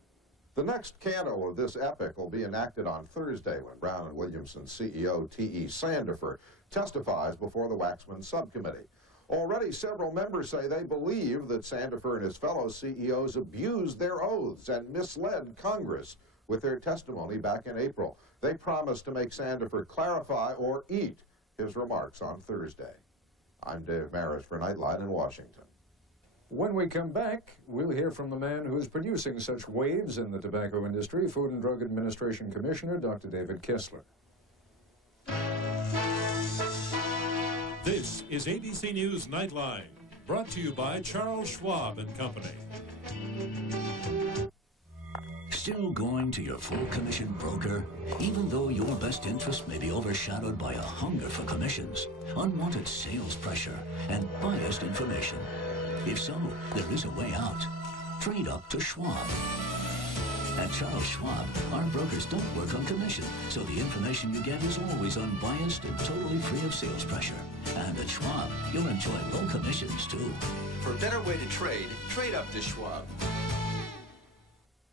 The next canto of this epic will be enacted on Thursday when Brown and Williamson's CEO T.E. Sandifer testifies before the Waxman subcommittee. Already several members say they believe that Sandifer and his fellow CEOs abused their oaths and misled Congress with their testimony back in April. They promised to make Sandifer clarify or eat his remarks on Thursday. I'm Dave Maris for Nightline in Washington. When we come back, we'll hear from the man who's producing such waves in the tobacco industry, Food and Drug Administration Commissioner Dr. David Kessler. This is ABC News Nightline, brought to you by Charles Schwab and Company. Still going to your full commission broker? Even though your best interest may be overshadowed by a hunger for commissions, unwanted sales pressure, and biased information. If so, there is a way out. Trade up to Schwab. At Charles Schwab, our brokers don't work on commission, so the information you get is always unbiased and totally free of sales pressure. And at Schwab, you'll enjoy low commissions, too. For a better way to trade up to Schwab.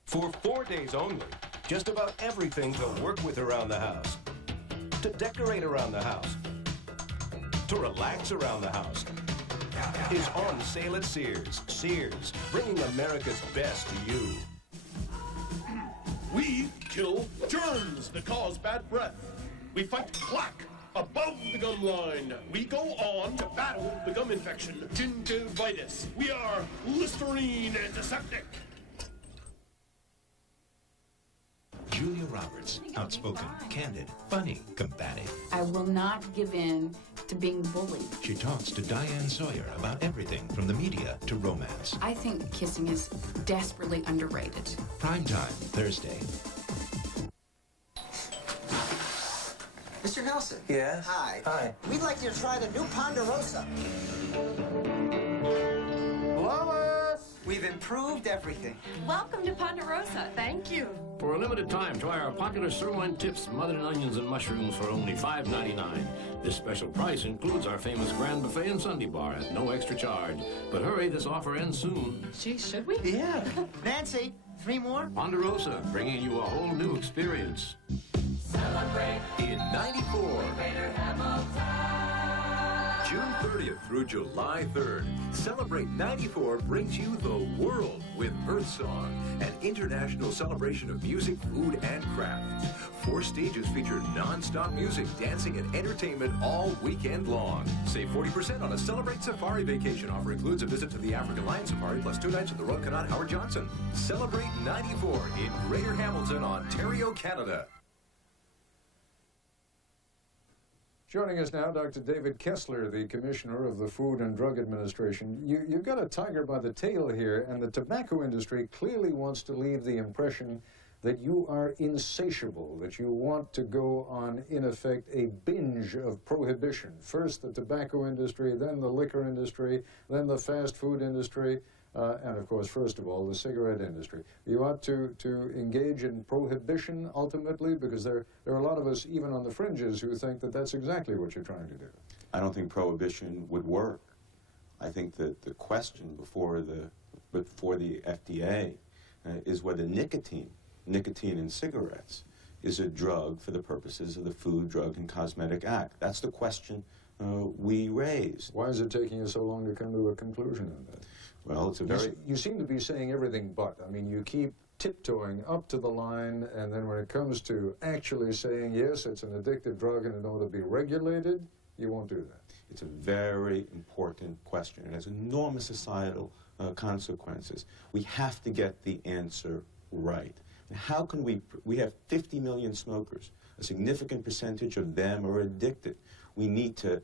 For 4 days only, just about everything to work with around the house, to decorate around the house, to relax around the house, is on sale at Sears. Sears, bringing America's best to you. We kill germs that cause bad breath. We fight plaque above the gum line. We go on to battle the gum infection, gingivitis. We are Listerine antiseptic. Julia Roberts, outspoken, candid, funny, combative. I will not give in to being bullied. She talks to Diane Sawyer about everything from the media to romance. I think kissing is desperately underrated. Primetime, Thursday. Mr. Nelson. Yes? Hi. Hi. We'd like you to try the new Ponderosa. Lois! We've improved everything. Welcome to Ponderosa. Thank you. For a limited time, try our popular sirloin tips smothered in onions and mushrooms for only $5.99. This special price includes our famous Grand Buffet and Sundae Bar at no extra charge. But hurry, this offer ends soon. Gee, should we? Yeah. Nancy, 3 more? Ponderosa, bringing you a whole new experience. Celebrate in 94. June 30th through July 3rd, Celebrate 94 brings you the world with Earth Song, an international celebration of music, food, and craft. 4 stages feature non-stop music, dancing, and entertainment all weekend long. Save 40% on a Celebrate Safari vacation. Offer includes a visit to the African Lion Safari plus 2 nights at the Royal Canadian Howard Johnson. Celebrate 94 in Greater Hamilton, Ontario, Canada. Joining us now, Dr. David Kessler, the Commissioner of the Food and Drug Administration. You've got a tiger by the tail here, and the tobacco industry clearly wants to leave the impression that you are insatiable, that you want to go on, in effect, a binge of prohibition. First the tobacco industry, then the liquor industry, then the fast food industry, and of course, first of all, the cigarette industry. You want to engage in prohibition ultimately, because there are a lot of us, even on the fringes, who think that that's exactly what you're trying to do. I don't think prohibition would work. I think that the question before the FDA is whether nicotine in cigarettes is a drug for the purposes of the Food, Drug, and Cosmetic Act. That's the question we raised. Why is it taking you so long to come to a conclusion on that? Well, it's a very... You seem to be saying everything but. I mean, you keep tiptoeing up to the line, and then when it comes to actually saying, yes, it's an addictive drug and it ought to be regulated, you won't do that. It's a very important question. It has enormous societal consequences. We have to get the answer right. And how can we have 50 million smokers. A significant percentage of them are addicted. We need to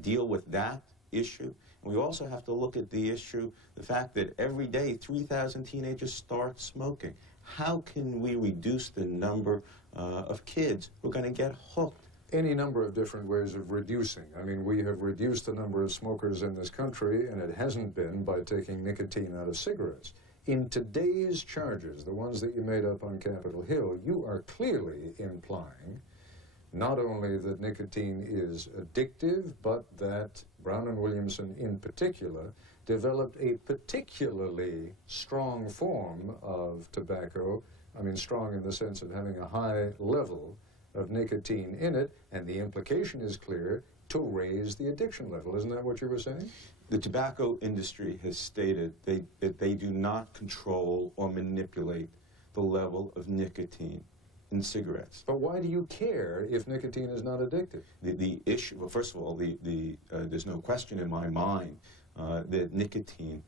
deal with that issue. And we also have to look at the issue, the fact that every day 3,000 teenagers start smoking. How can we reduce the number of kids who are going to get hooked? Any number of different ways of reducing. I mean, we have reduced the number of smokers in this country, and it hasn't been by taking nicotine out of cigarettes. In today's charges, the ones that you made up on Capitol Hill, you are clearly implying not only that nicotine is addictive, but that Brown and Williamson in particular developed a particularly strong form of tobacco. I mean, strong in the sense of having a high level of nicotine in it, and the implication is clear, to raise the addiction level. Isn't that what you were saying? The tobacco industry has stated that they do not control or manipulate the level of nicotine in cigarettes. But why do you care if nicotine is not addictive? The issue, well, first of all, there's no question in my mind that nicotine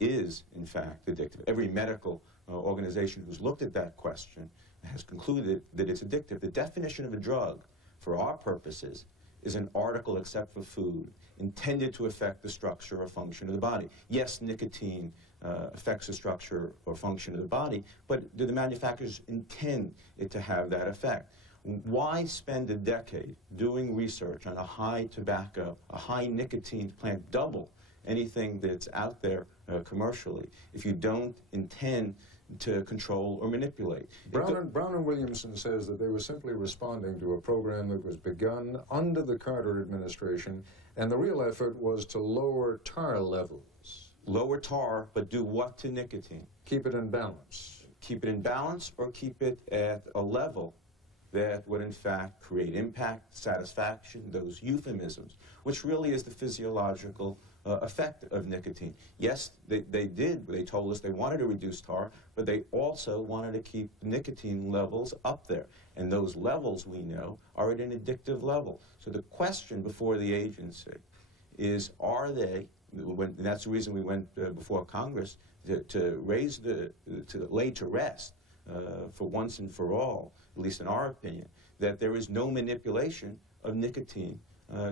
is, in fact, addictive. Every medical organization who's looked at that question has concluded that it's addictive. The definition of a drug, for our purposes, is an article except for food, intended to affect the structure or function of the body. Yes, nicotine affects the structure or function of the body, but do the manufacturers intend it to have that effect? Why spend a decade doing research on a high tobacco, a high nicotine plant, double anything that's out there commercially, if you don't intend to control or manipulate? Brown and Williamson says that they were simply responding to a program that was begun under the Carter administration, and the real effort was to lower tar levels. Lower tar, but do what to nicotine? Keep it in balance. Keep it in balance, or keep it at a level that would in fact create impact, satisfaction, those euphemisms, which really is the physiological effect of nicotine. Yes, they told us they wanted to reduce tar, but they also wanted to keep nicotine levels up there. And those levels, we know, are at an addictive level. So the question before the agency is, are they, and that's the reason we went before Congress, to lay to rest, for once and for all, at least in our opinion, that there is no manipulation of nicotine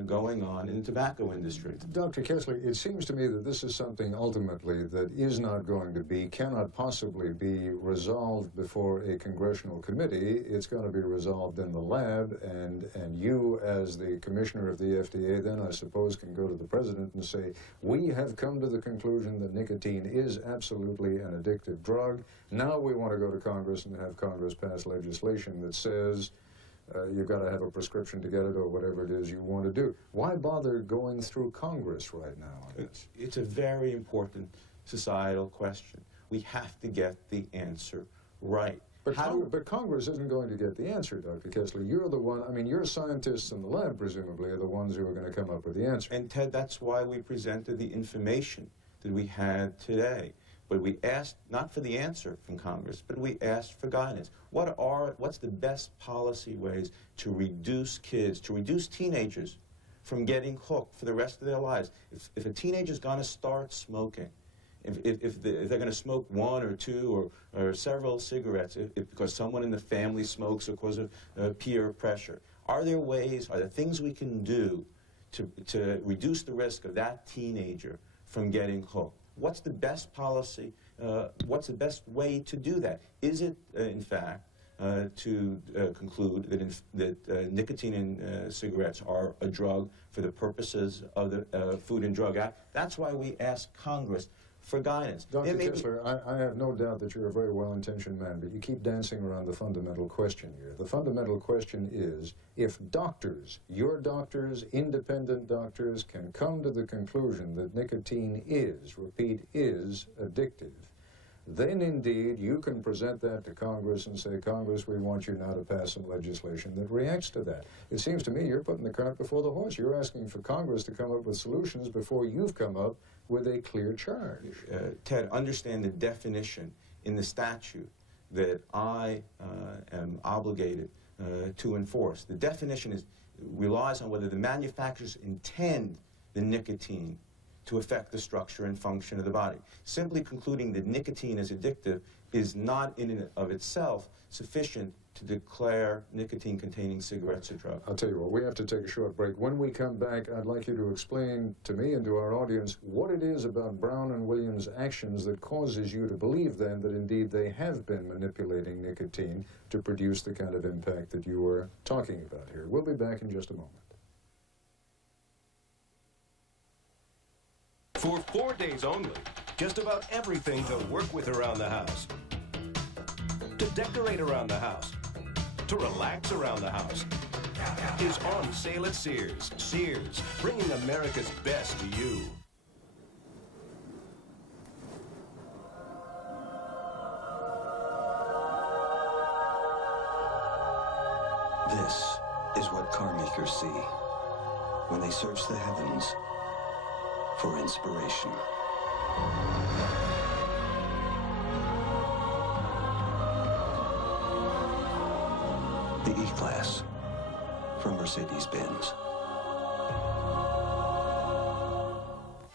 going on in the tobacco industry. Dr. Kessler, it seems to me that this is something ultimately that is not going to be, cannot possibly be resolved before a congressional committee. It's going to be resolved in the lab, and you, as the commissioner of the FDA, then I suppose can go to the president and say, we have come to the conclusion that nicotine is absolutely an addictive drug. Now we want to go to Congress and have Congress pass legislation that says you've got to have a prescription to get it, or whatever it is you want to do. Why bother going through Congress right now? It's a very important societal question. We have to get the answer right. But Congress isn't going to get the answer, Dr. Kessler. You're the one, I mean, your scientists in the lab, presumably, are the ones who are going to come up with the answer. And Ted, that's why we presented the information that we had today. But we asked not for the answer from Congress, but we asked for guidance. What's the best policy ways to reduce kids, to reduce teenagers from getting hooked for the rest of their lives? If a teenager's going to start smoking, if they're going to smoke one or two or several cigarettes because someone in the family smokes or because of peer pressure, are there things we can do to reduce the risk of that teenager from getting hooked? What's the best policy? What's the best way to do that? Is it, in fact, to conclude that nicotine in cigarettes are a drug for the purposes of the Food and Drug Act? That's why we asked Congress for guidance. Dr. Kessler, I have no doubt that you're a very well-intentioned man, but you keep dancing around the fundamental question here. The fundamental question is, if doctors, your doctors, independent doctors, can come to the conclusion that nicotine is, repeat, is addictive, then indeed you can present that to Congress and say, Congress, we want you now to pass some legislation that reacts to that. It seems to me you're putting the cart before the horse. You're asking for Congress to come up with solutions before you've come up with a clear charge. Ted, understand the definition in the statute that I am obligated to enforce. The definition relies on whether the manufacturers intend the nicotine to affect the structure and function of the body. Simply concluding that nicotine is addictive is not in and of itself sufficient to declare nicotine-containing cigarettes a drug. I'll tell you what, we have to take a short break. When we come back, I'd like you to explain to me and to our audience what it is about Brown and Williams' actions that causes you to believe then that indeed they have been manipulating nicotine to produce the kind of impact that you were talking about here. We'll be back in just a moment. For 4 days only, just about everything to work with around the house, to decorate around the house, to relax around the house, is on sale at Sears. Sears, bringing America's best to you. This is what car makers see when they search the heavens for inspiration. The E-Class from Mercedes-Benz.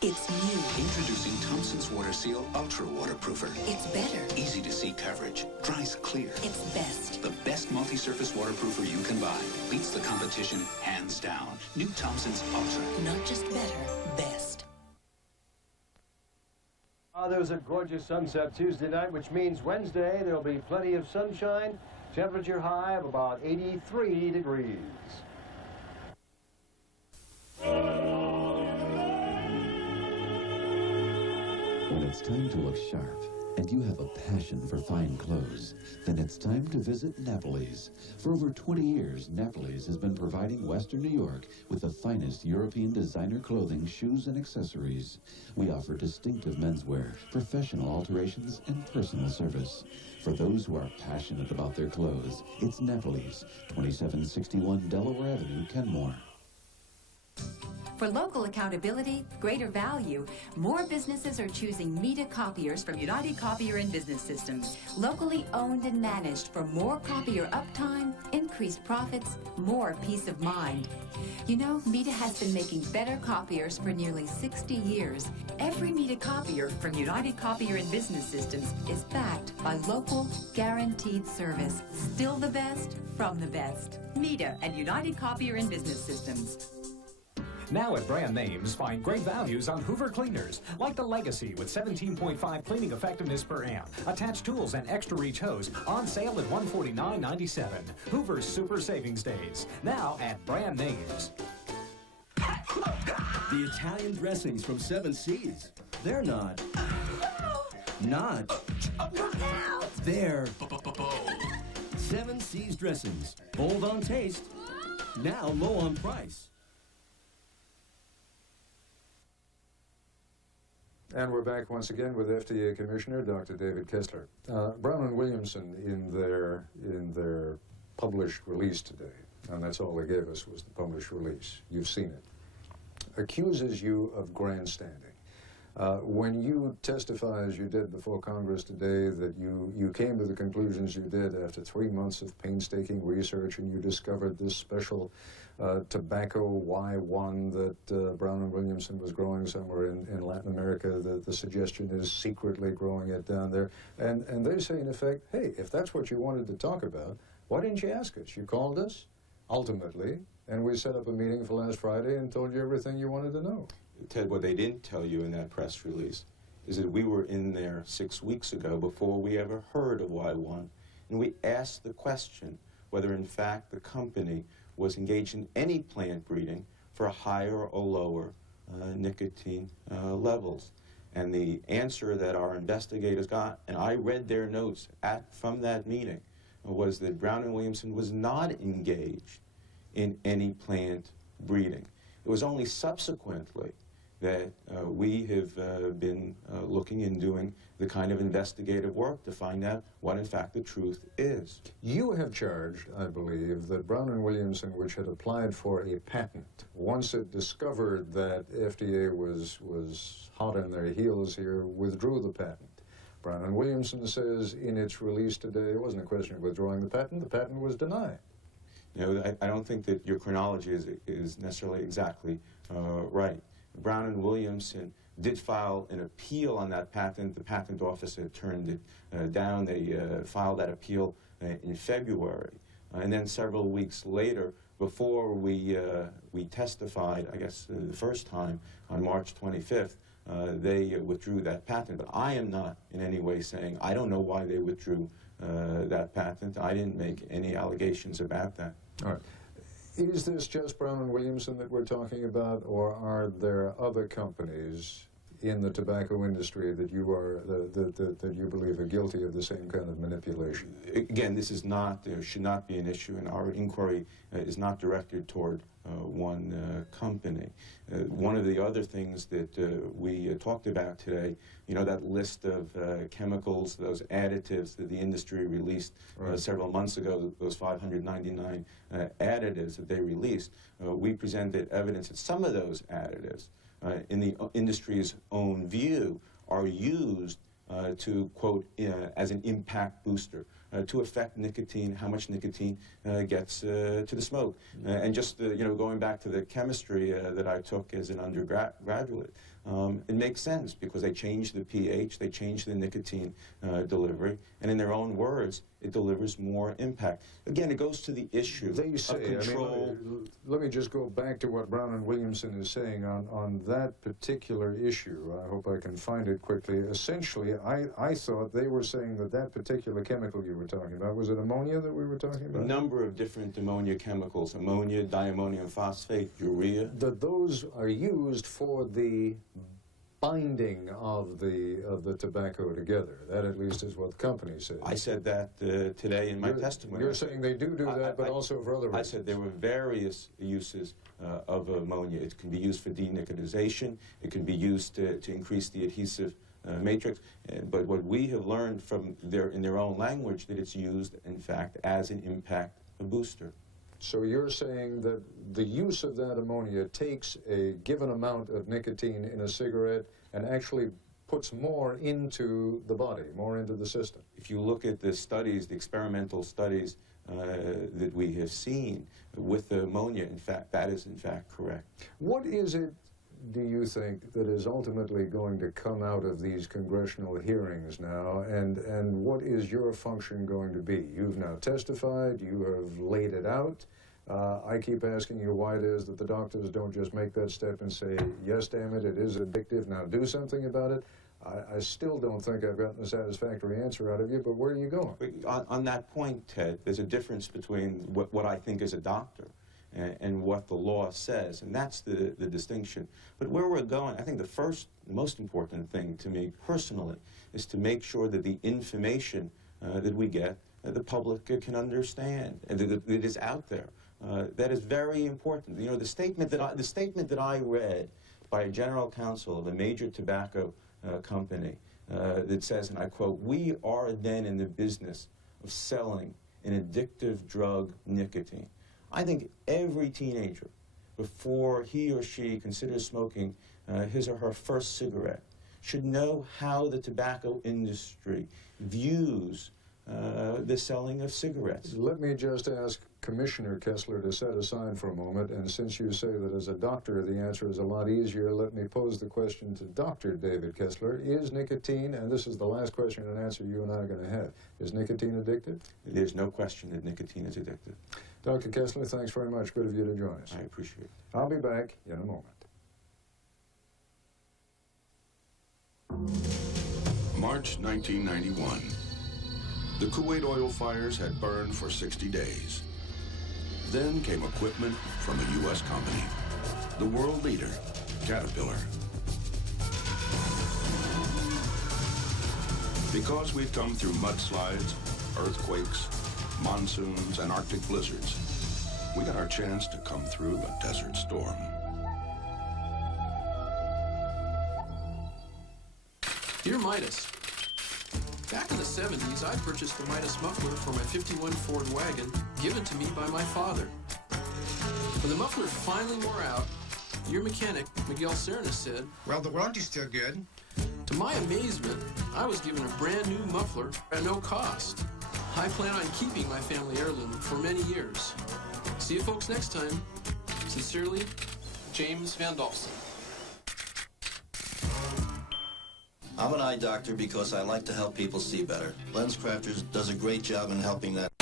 It's new. Introducing Thompson's Water Seal Ultra Waterproofer. It's better. Easy to see coverage. Dries clear. It's best. The best multi-surface waterproofer you can buy. Beats the competition hands down. New Thompson's Ultra. Not just better, best. There was a gorgeous sunset Tuesday night, which means Wednesday there'll be plenty of sunshine. Temperature high of about 83 degrees. When it's time to look sharp and you have a passion for fine clothes, then it's time to visit Napoli's. For over 20 years, Napoli's has been providing Western New York with the finest European designer clothing, shoes, and accessories. We offer distinctive menswear, professional alterations, and personal service. For those who are passionate about their clothes, it's Napoli's, 2761 Delaware Avenue, Kenmore. For local accountability, greater value, more businesses are choosing Meta copiers from United Copier and Business Systems. Locally owned and managed for more copier uptime, increased profits, more peace of mind. You know, Meta has been making better copiers for nearly 60 years. Every Meta copier from United Copier and Business Systems is backed by local, guaranteed service. Still the best from the best. Meta and United Copier and Business Systems. Now at brand names, find great values on Hoover cleaners, like the Legacy with 17.5 cleaning effectiveness per amp. Attached tools and extra reach hose on sale at $149.97. Hoover's Super Savings Days. Now at brand names. The Italian dressings from 7 Seas. They're not. They're 7 Seas dressings. Bold on taste. Now low on price. And we're back once again with FDA Commissioner Dr. David Kessler. Brown and Williamson, in their published release today, and that's all they gave us was the published release. You've seen it. Accuses you of grandstanding. When you testify, as you did before Congress today, that you came to the conclusions you did after 3 months of painstaking research, and you discovered this special tobacco Y1 that Brown and Williamson was growing somewhere in Latin America. The suggestion is secretly growing it down there. And they say, in effect, hey, if that's what you wanted to talk about, why didn't you ask us? You called us, ultimately, and we set up a meeting for last Friday and told you everything you wanted to know. Ted, what they didn't tell you in that press release is that we were in there 6 weeks ago before we ever heard of Y1, and we asked the question whether in fact the company was engaged in any plant breeding for higher or lower nicotine levels. And the answer that our investigators got, and I read their notes from that meeting, was that Brown and Williamson was not engaged in any plant breeding. It was only subsequently that we have been looking and doing the kind of investigative work to find out what, in fact, the truth is. You have charged, I believe, that Brown and Williamson, which had applied for a patent, once it discovered that FDA was hot on their heels here, withdrew the patent. Brown and Williamson says in its release today, it wasn't a question of withdrawing the patent was denied. You know, I don't think that your chronology is necessarily exactly right. Brown and Williamson did file an appeal on that patent. The patent office had turned it down. They filed that appeal in February. And then several weeks later, before we testified, I guess the first time on March 25th, they withdrew that patent. But I am not in any way saying, I don't know why they withdrew that patent. I didn't make any allegations about that. All right. Is this just Brown and Williamson that we're talking about, or are there other companies in the tobacco industry that you that you believe are guilty of the same kind of manipulation? Again, this is not, should not be an issue, and our inquiry is not directed toward one company. One of the other things that we talked about today, you know, that list of chemicals, those additives that the industry released several months ago, those 599 additives that they released, we presented evidence that some of those additives, in the industry's own view, are used to, quote, as an impact booster, to affect nicotine, how much nicotine gets to the smoke. And just, you know, going back to the chemistry that I took as an undergraduate, it makes sense because they change the pH, they change the nicotine delivery, and in their own words, it delivers more impact. Again, it goes to the issue of control. I mean, let me just go back to what Brown and Williamson is saying on that particular issue. I hope I can find it quickly. Essentially, I thought they were saying that that particular chemical you were talking about, was it ammonia that we were talking about? A number of different ammonia chemicals, ammonia, diammonium phosphate, urea. That those are used for the binding of the tobacco together. That at least is what the company said. I said that today in my testimony. You're saying they do that, but also for other reasons. I said there were various uses of ammonia. It can be used for denicotization. It can be used to increase the adhesive matrix. But what we have learned from in their own language, that it's used, in fact, as an impact booster. So you're saying that the use of that ammonia takes a given amount of nicotine in a cigarette and actually puts more into the body, more into the system? If you look at the studies, the experimental studies that we have seen with the ammonia, in fact, that is in fact correct. What is it, do you think, that is ultimately going to come out of these congressional hearings now, and what is your function going to be? You've now testified, you have laid it out. I keep asking you why it is that the doctors don't just make that step and say, yes, damn it, it is addictive, now do something about it. I still don't think I've gotten a satisfactory answer out of you, but where are you going? On that point, Ted, there's a difference between what I think as a doctor and what the law says, and that's the distinction. But where we're going, I think the most important thing to me personally is to make sure that the information that we get, the public can understand, and that it is out there. That is very important. You know, the statement that I read by a general counsel of a major tobacco company that says, and I quote, "We are then in the business of selling an addictive drug, nicotine." I think every teenager, before he or she considers smoking his or her first cigarette, should know how the tobacco industry views the selling of cigarettes. Let me just ask Commissioner Kessler to set aside for a moment, and since you say that as a doctor the answer is a lot easier, let me pose the question to Dr. David Kessler. Is nicotine, and this is the last question and answer you and I are going to have, is nicotine addictive? There's no question that nicotine is addictive. Dr. Kessler, thanks very much. Good of you to join us. I appreciate it. I'll be back in a moment. March 1991. The Kuwait oil fires had burned for 60 days. Then came equipment from a U.S. company, the world leader, Caterpillar. Because we'd come through mudslides, earthquakes, monsoons, and Arctic blizzards, we got our chance to come through a desert storm. Dear Midas, back in the 70s, I purchased the Midas muffler for my 51 Ford wagon, given to me by my father. When the muffler finally wore out, your mechanic, Miguel Cerna, said, "Well, the warranty's still good." To my amazement, I was given a brand new muffler at no cost. I plan on keeping my family heirloom for many years. See you folks next time. Sincerely, James Van Dalsen. I'm an eye doctor because I like to help people see better. LensCrafters does a great job in helping that.